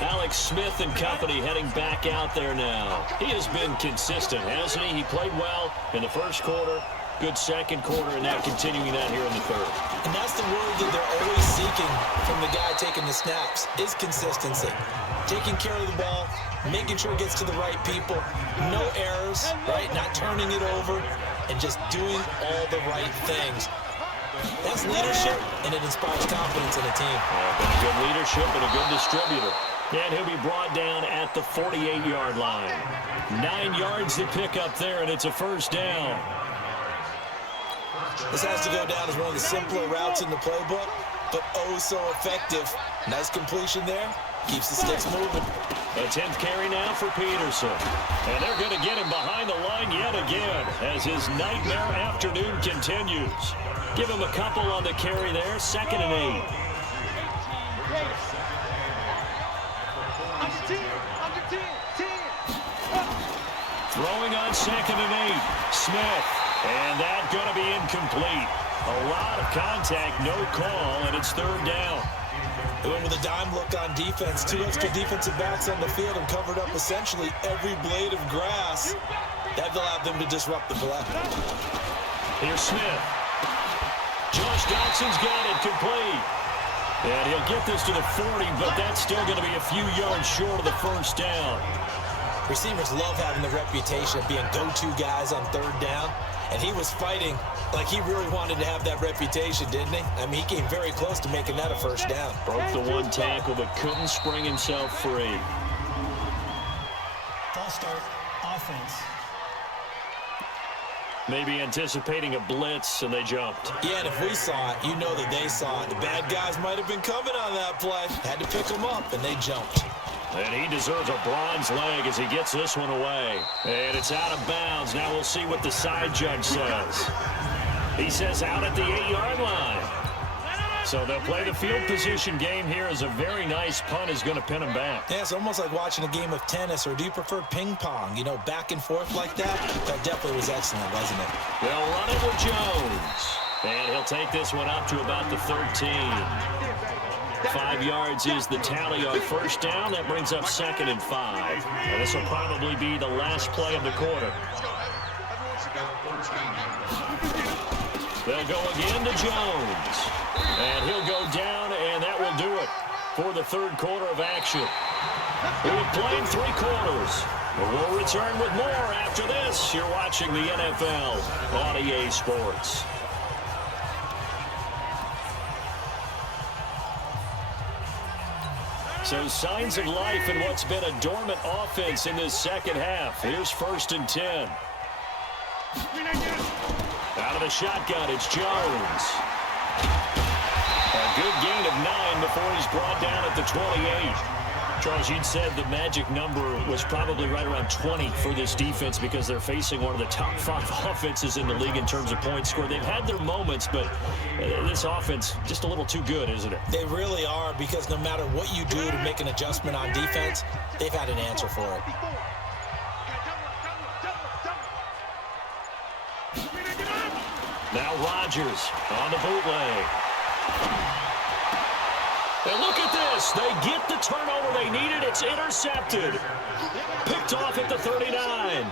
Alex Smith and company heading back out there now. He has been consistent, hasn't he? He played well in the first quarter, good second quarter, and now continuing that here in the third. And that's the word that they're always seeking from the guy taking the snaps, is consistency. Taking care of the ball, making sure it gets to the right people, no errors, right? Not turning it over, and just doing all the right things. That's leadership, and it inspires confidence in a team. Good leadership and a good distributor. And he'll be brought down at the 48-yard line. 9 yards to pick up there, and it's a 1st down. This has to go down as one of the simpler routes in the playbook, but oh so effective. Nice completion there. Keeps the sticks moving. A 10th carry now for Peterson. And they're going to get him behind the line yet again as his nightmare afternoon continues. Give him a couple on the carry there, 2nd and 8. Throwing on 2nd and 8. Smith. And that going to be incomplete. A lot of contact, no call, and it's 3rd down. They went with a dime look on defense. 2 extra defensive backs on the field and covered up essentially every blade of grass. That allowed them to disrupt the play. Here's Smith. Josh Doxson's got it complete. And he'll get this to the 40, but that's still going to be a few yards short of the 1st down. Receivers love having the reputation of being go-to guys on 3rd down. And he was fighting like he really wanted to have that reputation, didn't he? I mean, he came very close to making that a 1st down. Broke the 1 tackle, but couldn't spring himself free. False start, offense. Maybe anticipating a blitz, and they jumped. Yeah, and if we saw it, you know that they saw it. The bad guys might have been coming on that play. Had to pick them up, and they jumped. And he deserves a bronze leg as he gets this one away. And it's out of bounds. Now we'll see what the side judge says. He says out at the 8-yard line. So they'll play the field position game here as a very nice punt is going to pin him back. Yeah, it's almost like watching a game of tennis, or do you prefer ping pong? You know, back and forth like that? That definitely was excellent, wasn't it? They'll run it with Jones. And he'll take this one up to about the 13. 5 yards is the tally on 1st down. That brings up 2nd and 5. And this will probably be the last play of the quarter. They'll go again to Jones. And he'll go down, and that will do it for the 3rd quarter of action. We've played 3 quarters. We'll return with more after this. You're watching the NFL on EA Sports. So signs of life in what's been a dormant offense in this second half. Here's 1st and 10. Out of the shotgun, it's Jones. A good gain of 9 before he's brought down at the 28. Charles, you'd said the magic number was probably right around 20 for this defense because they're facing one of the top 5 offenses in the league in terms of points scored. They've had their moments, but this offense just a little too good, isn't it? They really are, because no matter what you do to make an adjustment on defense, they've had an answer for it. Now Rodgers on the bootleg. And look at this. They get the turnover they needed. It's intercepted. Picked off at the 39.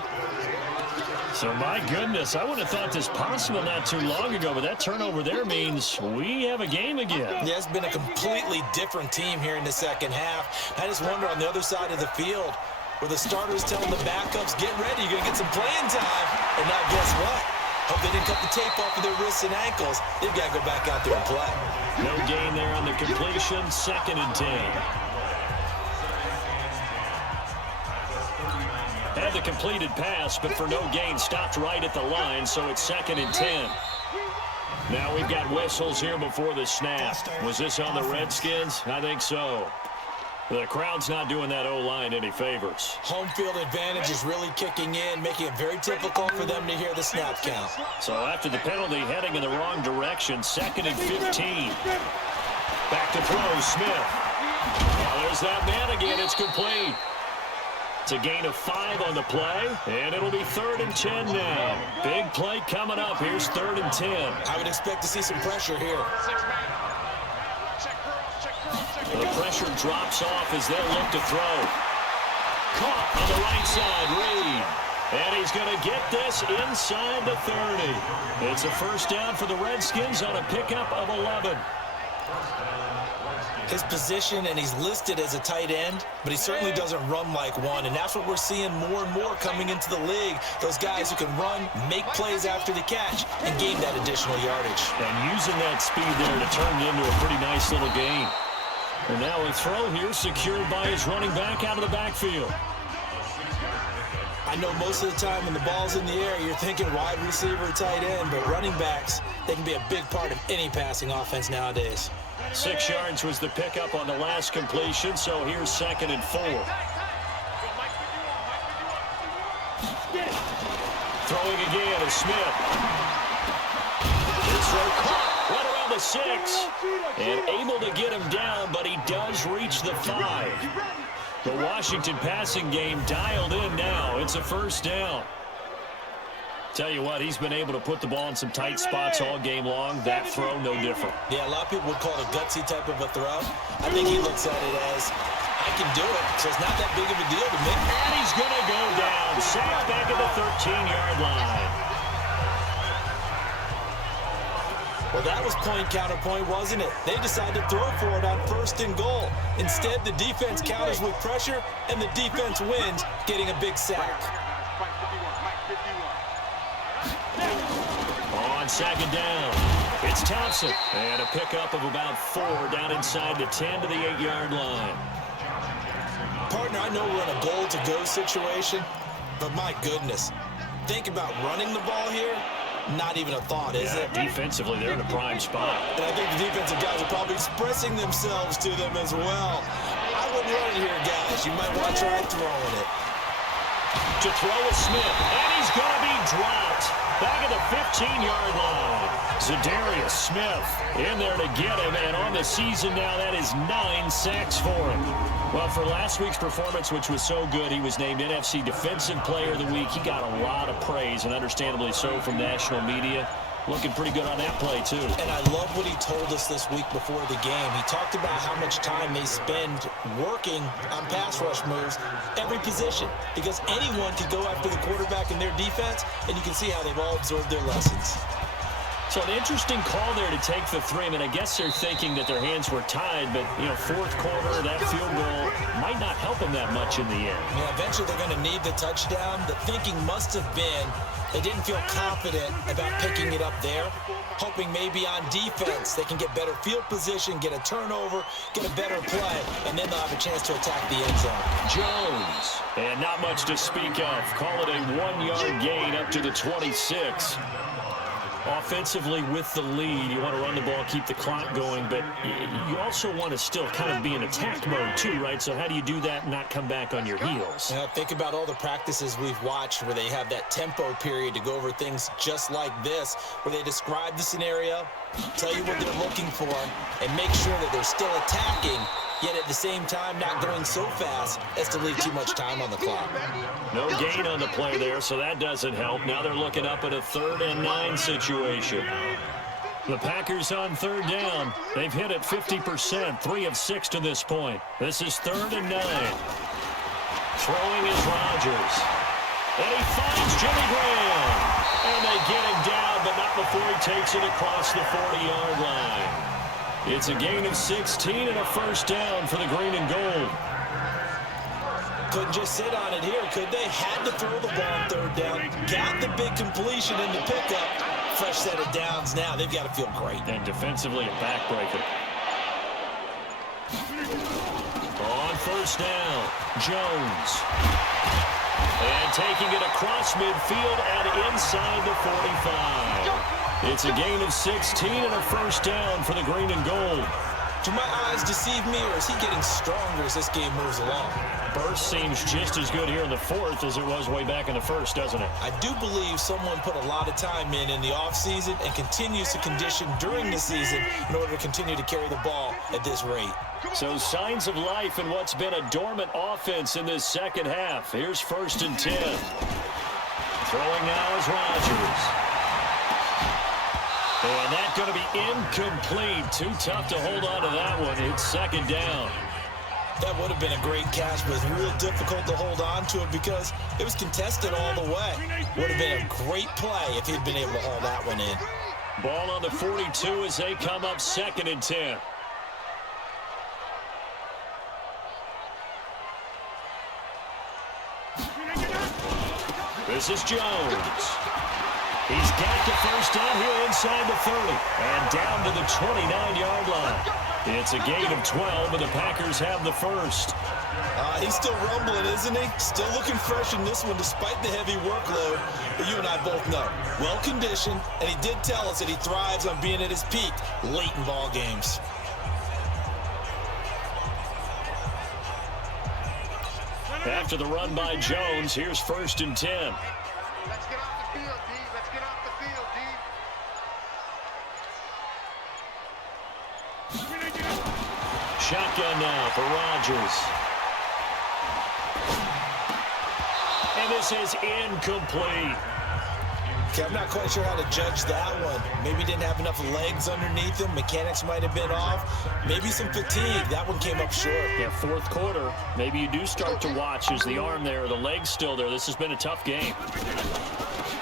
So, my goodness, I would have thought this possible not too long ago, but that turnover there means we have a game again. Yeah, it's been a completely different team here in the second half. I just wonder on the other side of the field, where the starters telling the backups, get ready, you're going to get some playing time. And now guess what? Hope they didn't cut the tape off of their wrists and ankles. They've got to go back out there and play. No gain there on the completion, 2nd and 10. Had the completed pass, but for no gain, stopped right at the line, so it's 2nd and 10. Now we've got whistles here before the snap. Was this on the Redskins? I think so. The crowd's not doing that O-line any favors. Home field advantage is really kicking in, making it very difficult for them to hear the snap count. So after the penalty, heading in the wrong direction, 2nd and 15. Back to throw, Smith. Well, there's that man again. It's complete. It's a gain of 5 on the play, and it'll be 3rd and 10 now. Big play coming up. Here's 3rd and 10. I would expect to see some pressure here. The pressure drops off as they'll look to throw. Caught on the right side, Reed. And he's going to get this inside the 30. It's a first down for the Redskins on a pickup of 11. His position, and he's listed as a tight end, but he certainly doesn't run like one, and that's what we're seeing more and more coming into the league. Those guys who can run, make plays after the catch, and gain that additional yardage. And using that speed there to turn it into a pretty nice little gain. And now a throw here secured by his running back out of the backfield. I know most of the time when the ball's in the air, you're thinking wide receiver, tight end, but running backs, they can be a big part of any passing offense nowadays. 6 yards was the pickup on the last completion, so here's 2nd and 4. Throwing again is Smith. His throw caught right around the 6. And able to get him down, but he does reach the 5. The Washington passing game dialed in now. It's a first down. Tell you what, he's been able to put the ball in some tight spots all game long. That throw, no different. Yeah, a lot of people would call it a gutsy type of a throw. I think he looks at it as, I can do it, so it's not that big of a deal to me. And he's going to go down. Sacked back at the 13-yard line. Well, that was point counterpoint, wasn't it? They decided to throw for it on 1st and goal. Instead, the defense counters with pressure, and the defense wins, getting a big sack. On 2nd down, it's Thompson. And a pickup of about 4 down inside the 10 to the 8-yard line. Partner, I know we're in a goal-to-go situation, but my goodness, think about running the ball here. Not even a thought, is it? Defensively, they're in a prime spot. And I think the defensive guys are probably expressing themselves to them as well. I wouldn't run it here, guys. You might want to try throwing it. To throw a Smith, and he's going to be dropped. Back at the 15-yard line. Zadarius Smith in there to get him, and on the season now, that is 9 sacks for him. Well, for last week's performance, which was so good, he was named NFC Defensive Player of the Week. He got a lot of praise, and understandably so, from national media. Looking pretty good on that play, too. And I love what he told us this week before the game. He talked about how much time they spend working on pass rush moves, every position, because anyone could go after the quarterback in their defense, and you can see how they've all absorbed their lessons. So an interesting call there to take the 3. I mean, I guess they're thinking that their hands were tied, but, you know, 4th quarter, that field goal might not help them that much in the end. Yeah, eventually they're going to need the touchdown. The thinking must have been they didn't feel confident about picking it up there, hoping maybe on defense they can get better field position, get a turnover, get a better play, and then they'll have a chance to attack the end zone. Jones, and not much to speak of. Call it a 1-yard gain up to the 26. Offensively with the lead, you want to run the ball, keep the clock going, but you also want to still kind of be in attack mode too, right? So how do you do that and not come back on your heels? Yeah, think about all the practices we've watched where they have that tempo period to go over things just like this, where they describe the scenario, tell you what they're looking for, and make sure that they're still attacking, yet at the same time not going so fast as to leave too much time on the clock. No gain on the play there, so that doesn't help. Now they're looking up at a 3rd and 9 situation. The Packers on 3rd down. They've hit it 50%, 3 of 6 to this point. This is 3rd and 9. Throwing is Rodgers. And he finds Jimmy Graham. And they get him down, but not before he takes it across the 40-yard line. It's a gain of 16 and a first down for the green and gold. Couldn't just sit on it here, could they? Had to throw the ball on third down. Got the big completion in the pickup. Fresh set of downs now. They've got to feel great. And defensively, a backbreaker. On first down, Jones. And taking it across midfield and inside the 45. It's a gain of 16 and a first down for the green and gold. Do my eyes deceive me, or is he getting stronger as this game moves along? Burst seems just as good here in the fourth as it was way back in the first, doesn't it? I do believe someone put a lot of time in the offseason and continues to condition during the season in order to continue to carry the ball at this rate. So signs of life in what's been a dormant offense in this second half. Here's 1st and 10. Throwing now is Rodgers. And that's going to be incomplete. Too tough to hold on to that one. It's 2nd down. That would have been a great catch, but it's real difficult to hold on to it because it was contested all the way. Would have been a great play if he'd been able to haul that one in. Ball on the 42 as they come up 2nd and 10. This is Jones. He's got the first down here inside the 30 and down to the 29-yard line. It's a gain of 12, and the Packers have the first. He's still rumbling, isn't he? Still looking fresh in this one despite the heavy workload. But you and I both know, well-conditioned, and he did tell us that he thrives on being at his peak late in ball games. After the run by Jones, here's 1st and 10. Let's get off the field, D. Let's get off the field, D. Shotgun now for Rodgers. And this is incomplete. Okay, I'm not quite sure how to judge that one. Maybe didn't have enough legs underneath him. Mechanics might have been off. Maybe some fatigue. That one came up short. Yeah, 4th quarter. Maybe you do start to watch. Is the arm there, the leg's still there? This has been a tough game.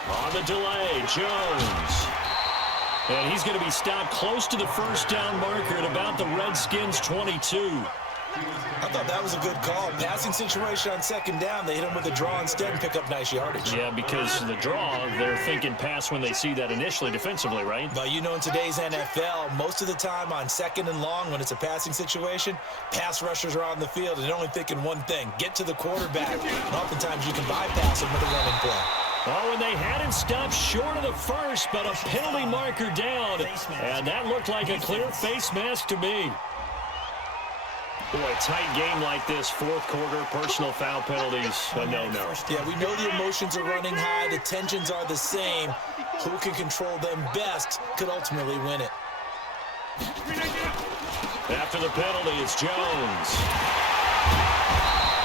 On the delay, Jones. And he's going to be stopped close to the first down marker at about the Redskins' 22. I thought that was a good call. Passing situation on 2nd down. They hit him with a draw instead and pick up nice yardage. Yeah, because the draw, they're thinking pass when they see that initially defensively, right? But you know, in today's NFL, most of the time on 2nd and long, when it's a passing situation, pass rushers are on the field and they're only thinking one thing, get to the quarterback. And oftentimes you can bypass them with a running play. Oh, and they had him stopped short of the first, but a penalty marker down. And that looked like a clear face mask to me. Boy, a tight game like this, 4th quarter, personal foul penalties, no. Yeah, we know the emotions are running high, the tensions are the same. Who can control them best could ultimately win it. After the penalty, it's Jones.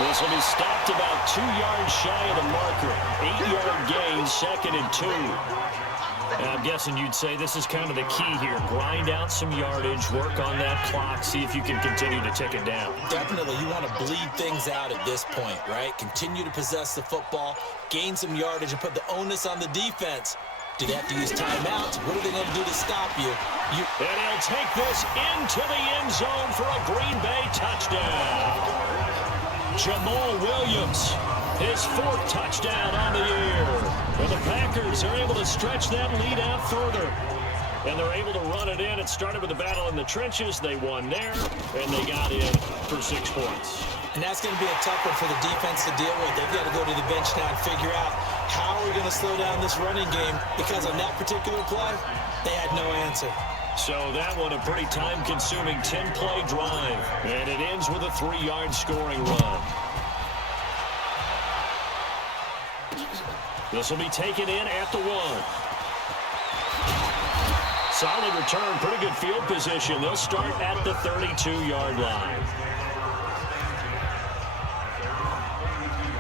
This will be stopped about 2 yards shy of the marker. 8-yard gain, 2nd and 2. And I'm guessing you'd say this is kind of the key here. Grind out some yardage, work on that clock, see if you can continue to tick it down. Definitely, you want to bleed things out at this point, right? Continue to possess the football, gain some yardage, and put the onus on the defense. Do they have to use timeouts? What are they going to do to stop you? And he'll take this into the end zone for a Green Bay touchdown. Jamal Williams, his 4th touchdown on the year. And the Packers are able to stretch that lead out further. And they're able to run it in. It started with a battle in the trenches. They won there, and they got in for 6 points. And that's going to be a tough one for the defense to deal with. They've got to go to the bench now and figure out how we're going to slow down this running game, because on that particular play, they had no answer. So that one, a pretty time-consuming 10-play drive. And it ends with a 3-yard scoring run. This will be taken in at the 1. Solid return, pretty good field position. They'll start at the 32-yard line.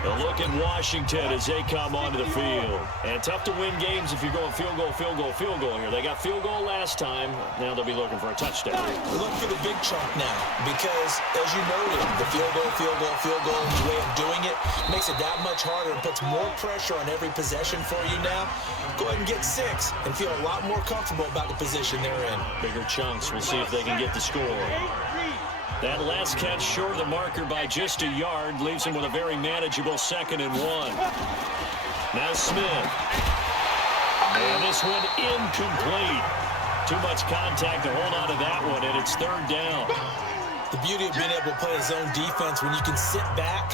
A look at Washington as they come onto the field. And tough to win games if you're going field goal, field goal, field goal here. They got field goal last time. Now they'll be looking for a touchdown. We're looking for the big chunk now because, as you noted, the field goal, field goal, field goal, the way of doing it makes it that much harder and puts more pressure on every possession for you now. Go ahead and get 6 and feel a lot more comfortable about the position they're in. Bigger chunks. We'll see if they can get the score. That last catch short of the marker by just a yard leaves him with a very manageable 2nd and 1. Now Smith. And this one incomplete. Too much contact to hold on to that one, and it's 3rd down. The beauty of being able to play a zone defense when you can sit back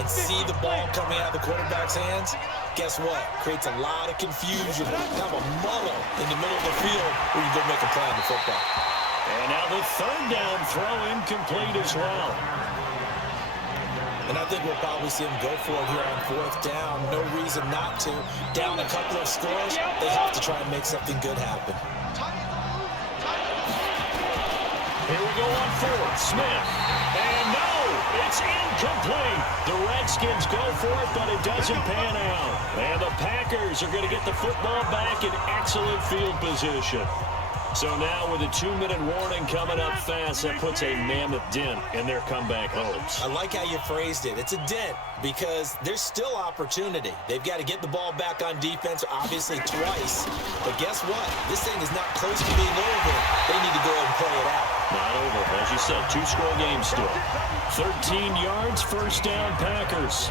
and see the ball coming out of the quarterback's hands, guess what? Creates a lot of confusion, kind of a muddle in the middle of the field where you go make a play on the football. And now the 3rd down throw incomplete as well. And I think we'll probably see him go for it here on 4th down. No reason not to. Down a couple of scores, they have to try and make something good happen. Here we go on 4th. Smith. And no, it's incomplete. The Redskins go for it, but it doesn't pan out. And the Packers are going to get the football back in excellent field position. So now with a 2-minute warning coming up fast, that puts a mammoth dent in their comeback hopes. I like how you phrased it. It's a dent because there's still opportunity. They've got to get the ball back on defense, obviously twice. But guess what? This thing is not close to being over. They need to go ahead and play it out. Not over. As you said, 2-score game still. 13 yards, 1st down, Packers.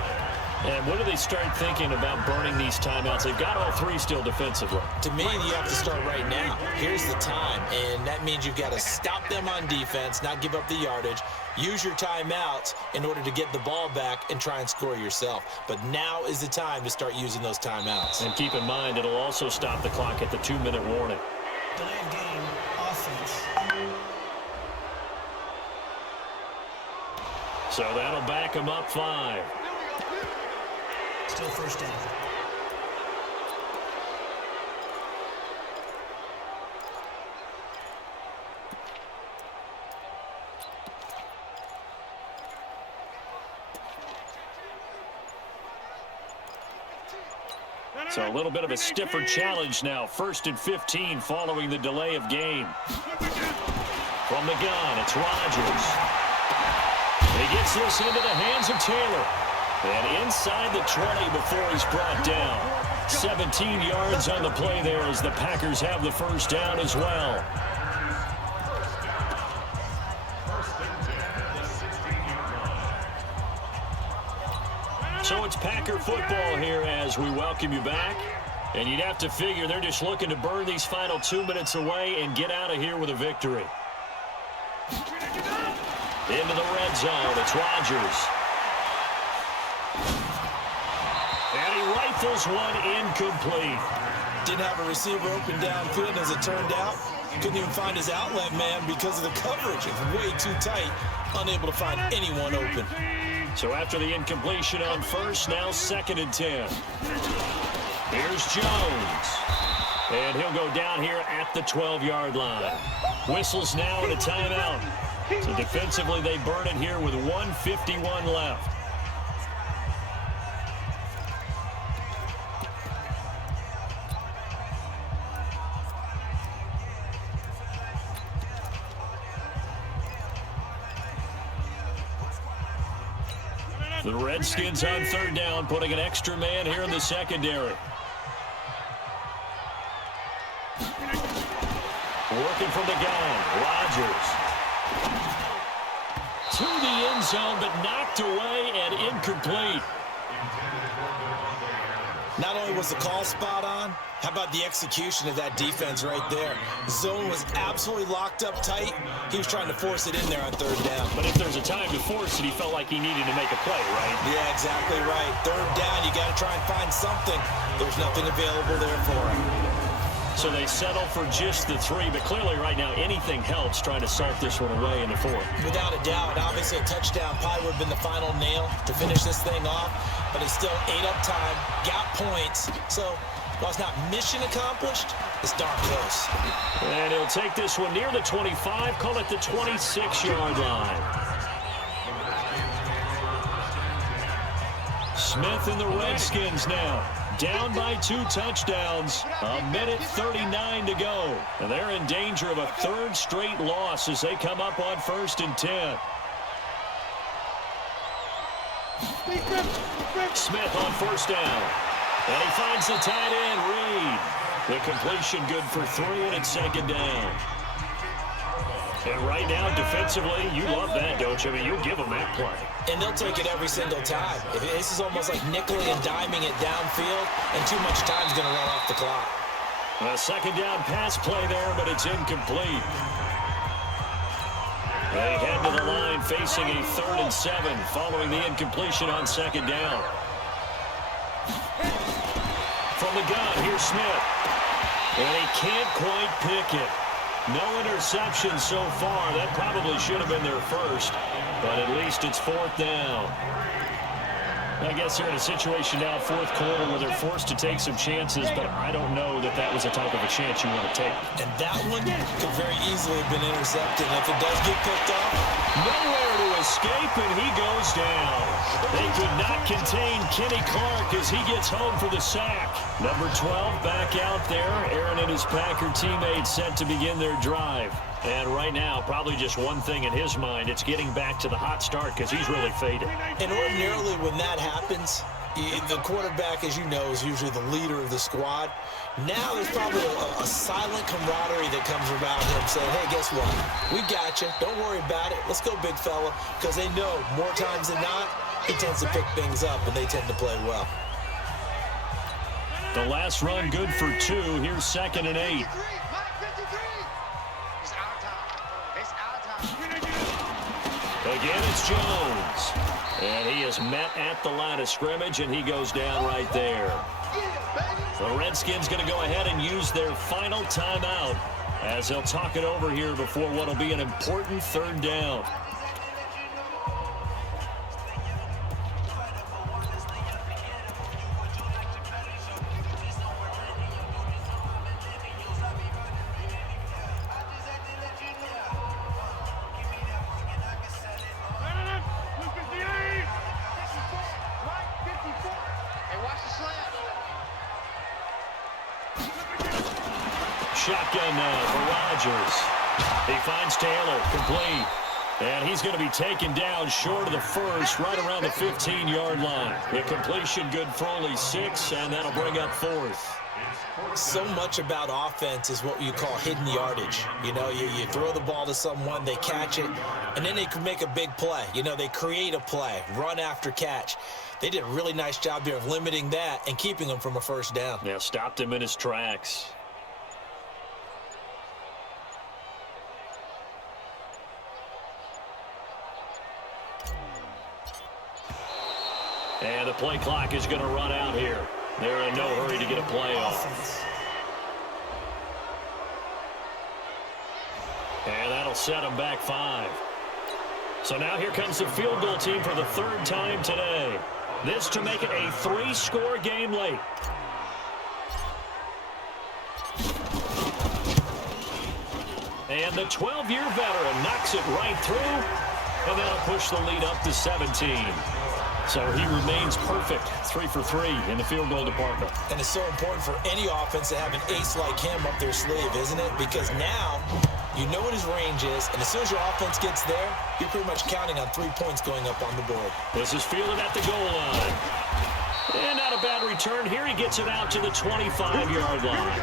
And when do they start thinking about burning these timeouts? They've got all 3 still defensively. To me, you have to start right now. Here's the time, and that means you've got to stop them on defense, not give up the yardage, use your timeouts in order to get the ball back and try and score yourself. But now is the time to start using those timeouts. And keep in mind, it'll also stop the clock at the 2-minute warning. Delay of game, offense. So that'll back them up 5. Still 1st down. So a little bit of a stiffer challenge now. 1st and 15 following the delay of game. From the gun, it's Rodgers. He gets this into the hands of Taylor. And inside the 20 before he's brought down. 17 yards on the play there as the Packers have the 1st down as well. So it's Packer football here as we welcome you back. And you'd have to figure they're just looking to burn these final 2 minutes away and get out of here with a victory. Into the red zone, it's Rodgers. And he rifles one incomplete. Didn't have a receiver open downfield, as it turned out. Couldn't even find his outlet man because of the coverage. It's way too tight. Unable to find anyone open. So after the incompletion on 1st, now 2nd and 10. Here's Jones. And he'll go down here at the 12-yard line. Whistles now and a timeout. So defensively, they burn it here with 1:51 left. The Redskins on 3rd down, putting an extra man here in the secondary. Working from the gun, Rodgers. To the end zone, but knocked away and incomplete. Not only was the call spot on, how about the execution of that defense right there? The zone was absolutely locked up tight. He was trying to force it in there on 3rd down. But if there's a time to force it, he felt like he needed to make a play, right? Yeah, exactly right. 3rd down, you got to try and find something. There's nothing available there for him. So they settle for just the 3, but clearly right now anything helps trying to salt this one away in the 4th. Without a doubt, obviously a touchdown probably would have been the final nail to finish this thing off, but it's still ate up time, got points, so while it's not mission accomplished, it's darn close. And he'll take this one near the 25, call it the 26-yard line. Smith and the Redskins now down by 2 touchdowns. 1:39 to go. And they're in danger of a 3rd straight loss as they come up on 1st and 10. Smith on 1st down. And he finds the tight end, Reed. The completion good for 3, and it's 2nd down. And right now, defensively, you love that, don't you? I mean, you give them that play. And they'll take it every single time. This is almost like nickeling and diming it downfield, and too much time's going to run off the clock. A 2nd down pass play there, but it's incomplete. They head to the line facing a 3rd and 7 following the incompletion on 2nd down. From the gun, here's Smith. And he can't quite pick it. No interception so far. That probably should have been their first, but at least it's 4th down. I guess they're in a situation now, 4th quarter, where they're forced to take some chances, but I don't know that that was the type of a chance you want to take. And that one could very easily have been intercepted. And if it does get picked off, nowhere to escape, and he goes down. They could not contain Kenny Clark as he gets home for the sack. Number 12 back out there. Aaron and his Packer teammates set to begin their drive. And right now, probably just one thing in his mind. It's getting back to the hot start because he's really faded. And ordinarily when that happens, the quarterback, as you know, is usually the leader of the squad. Now there's probably a silent camaraderie that comes around him saying, hey, guess what? We got you. Don't worry about it. Let's go, big fella. Because they know more times than not, he tends to pick things up, and they tend to play well. The last run good for 2. Here's 2nd and 8. Again, it's Jones. And he is met at the line of scrimmage, and he goes down right there. The Redskins going to go ahead and use their final timeout as they'll talk it over here before what will be an important 3rd down. Shotgun now for Rodgers. He finds Taylor, complete. And he's going to be taken down short of the first, right around the 15-yard line. The completion good for only 6, and that'll bring up 4th. So much about offense is what you call hidden yardage. You know, you throw the ball to someone, they catch it, and then they can make a big play. You know, they create a play, run after catch. They did a really nice job here of limiting that and keeping him from a 1st down. Yeah, stopped him in his tracks. And the play clock is going to run out here. They're in no hurry to get a play off. And that'll set them back 5. So now here comes the field goal team for the 3rd time today. This to make it a 3-score game late. And the 12-year veteran knocks it right through. And that'll push the lead up to 17. So he remains perfect, 3 for 3 in the field goal department. And it's so important for any offense to have an ace like him up their sleeve, isn't it? Because now you know what his range is, and as soon as your offense gets there, you're pretty much counting on 3 points going up on the board. This is fielded at the goal line. And not a bad return. Here he gets it out to the 25-yard line.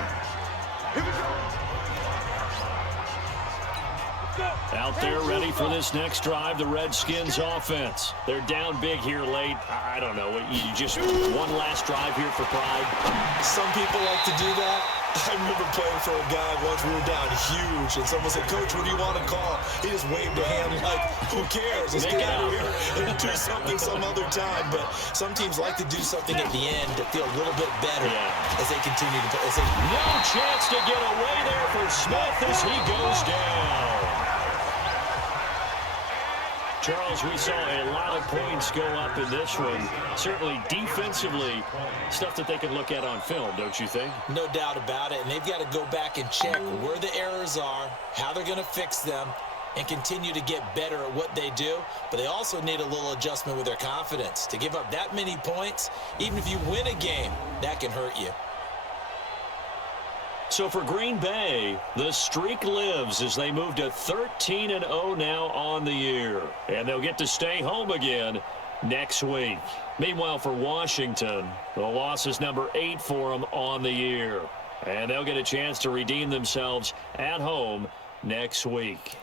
Out there ready for this next drive, the Redskins offense. They're down big here late. I don't know. You just one last drive here for pride. Some people like to do that. I remember playing for a guy once. We were down huge, and someone said, Coach, what do you want to call? He just waved a hand like, who cares? Let's get out of here and do something some other time. But some teams like to do something at the end to feel a little bit better as they continue to play. No chance to get away there for Smith as he goes down. Charles, we saw a lot of points go up in this one. Certainly defensively, stuff that they can look at on film, don't you think? No doubt about it. And they've got to go back and check where the errors are, how they're going to fix them, and continue to get better at what they do, but they also need a little adjustment with their confidence. To give up that many points, even if you win a game, that can hurt you. So for Green Bay, the streak lives as they move to 13-0 now on the year. And they'll get to stay home again next week. Meanwhile, for Washington, the loss is number 8 for them on the year. And they'll get a chance to redeem themselves at home next week.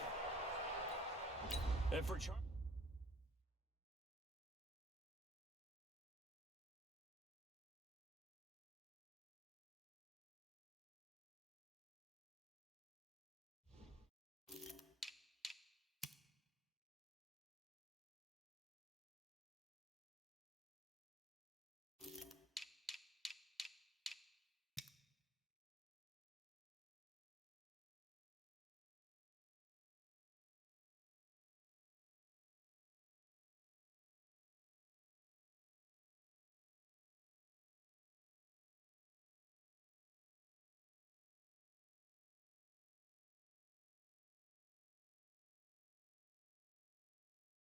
And for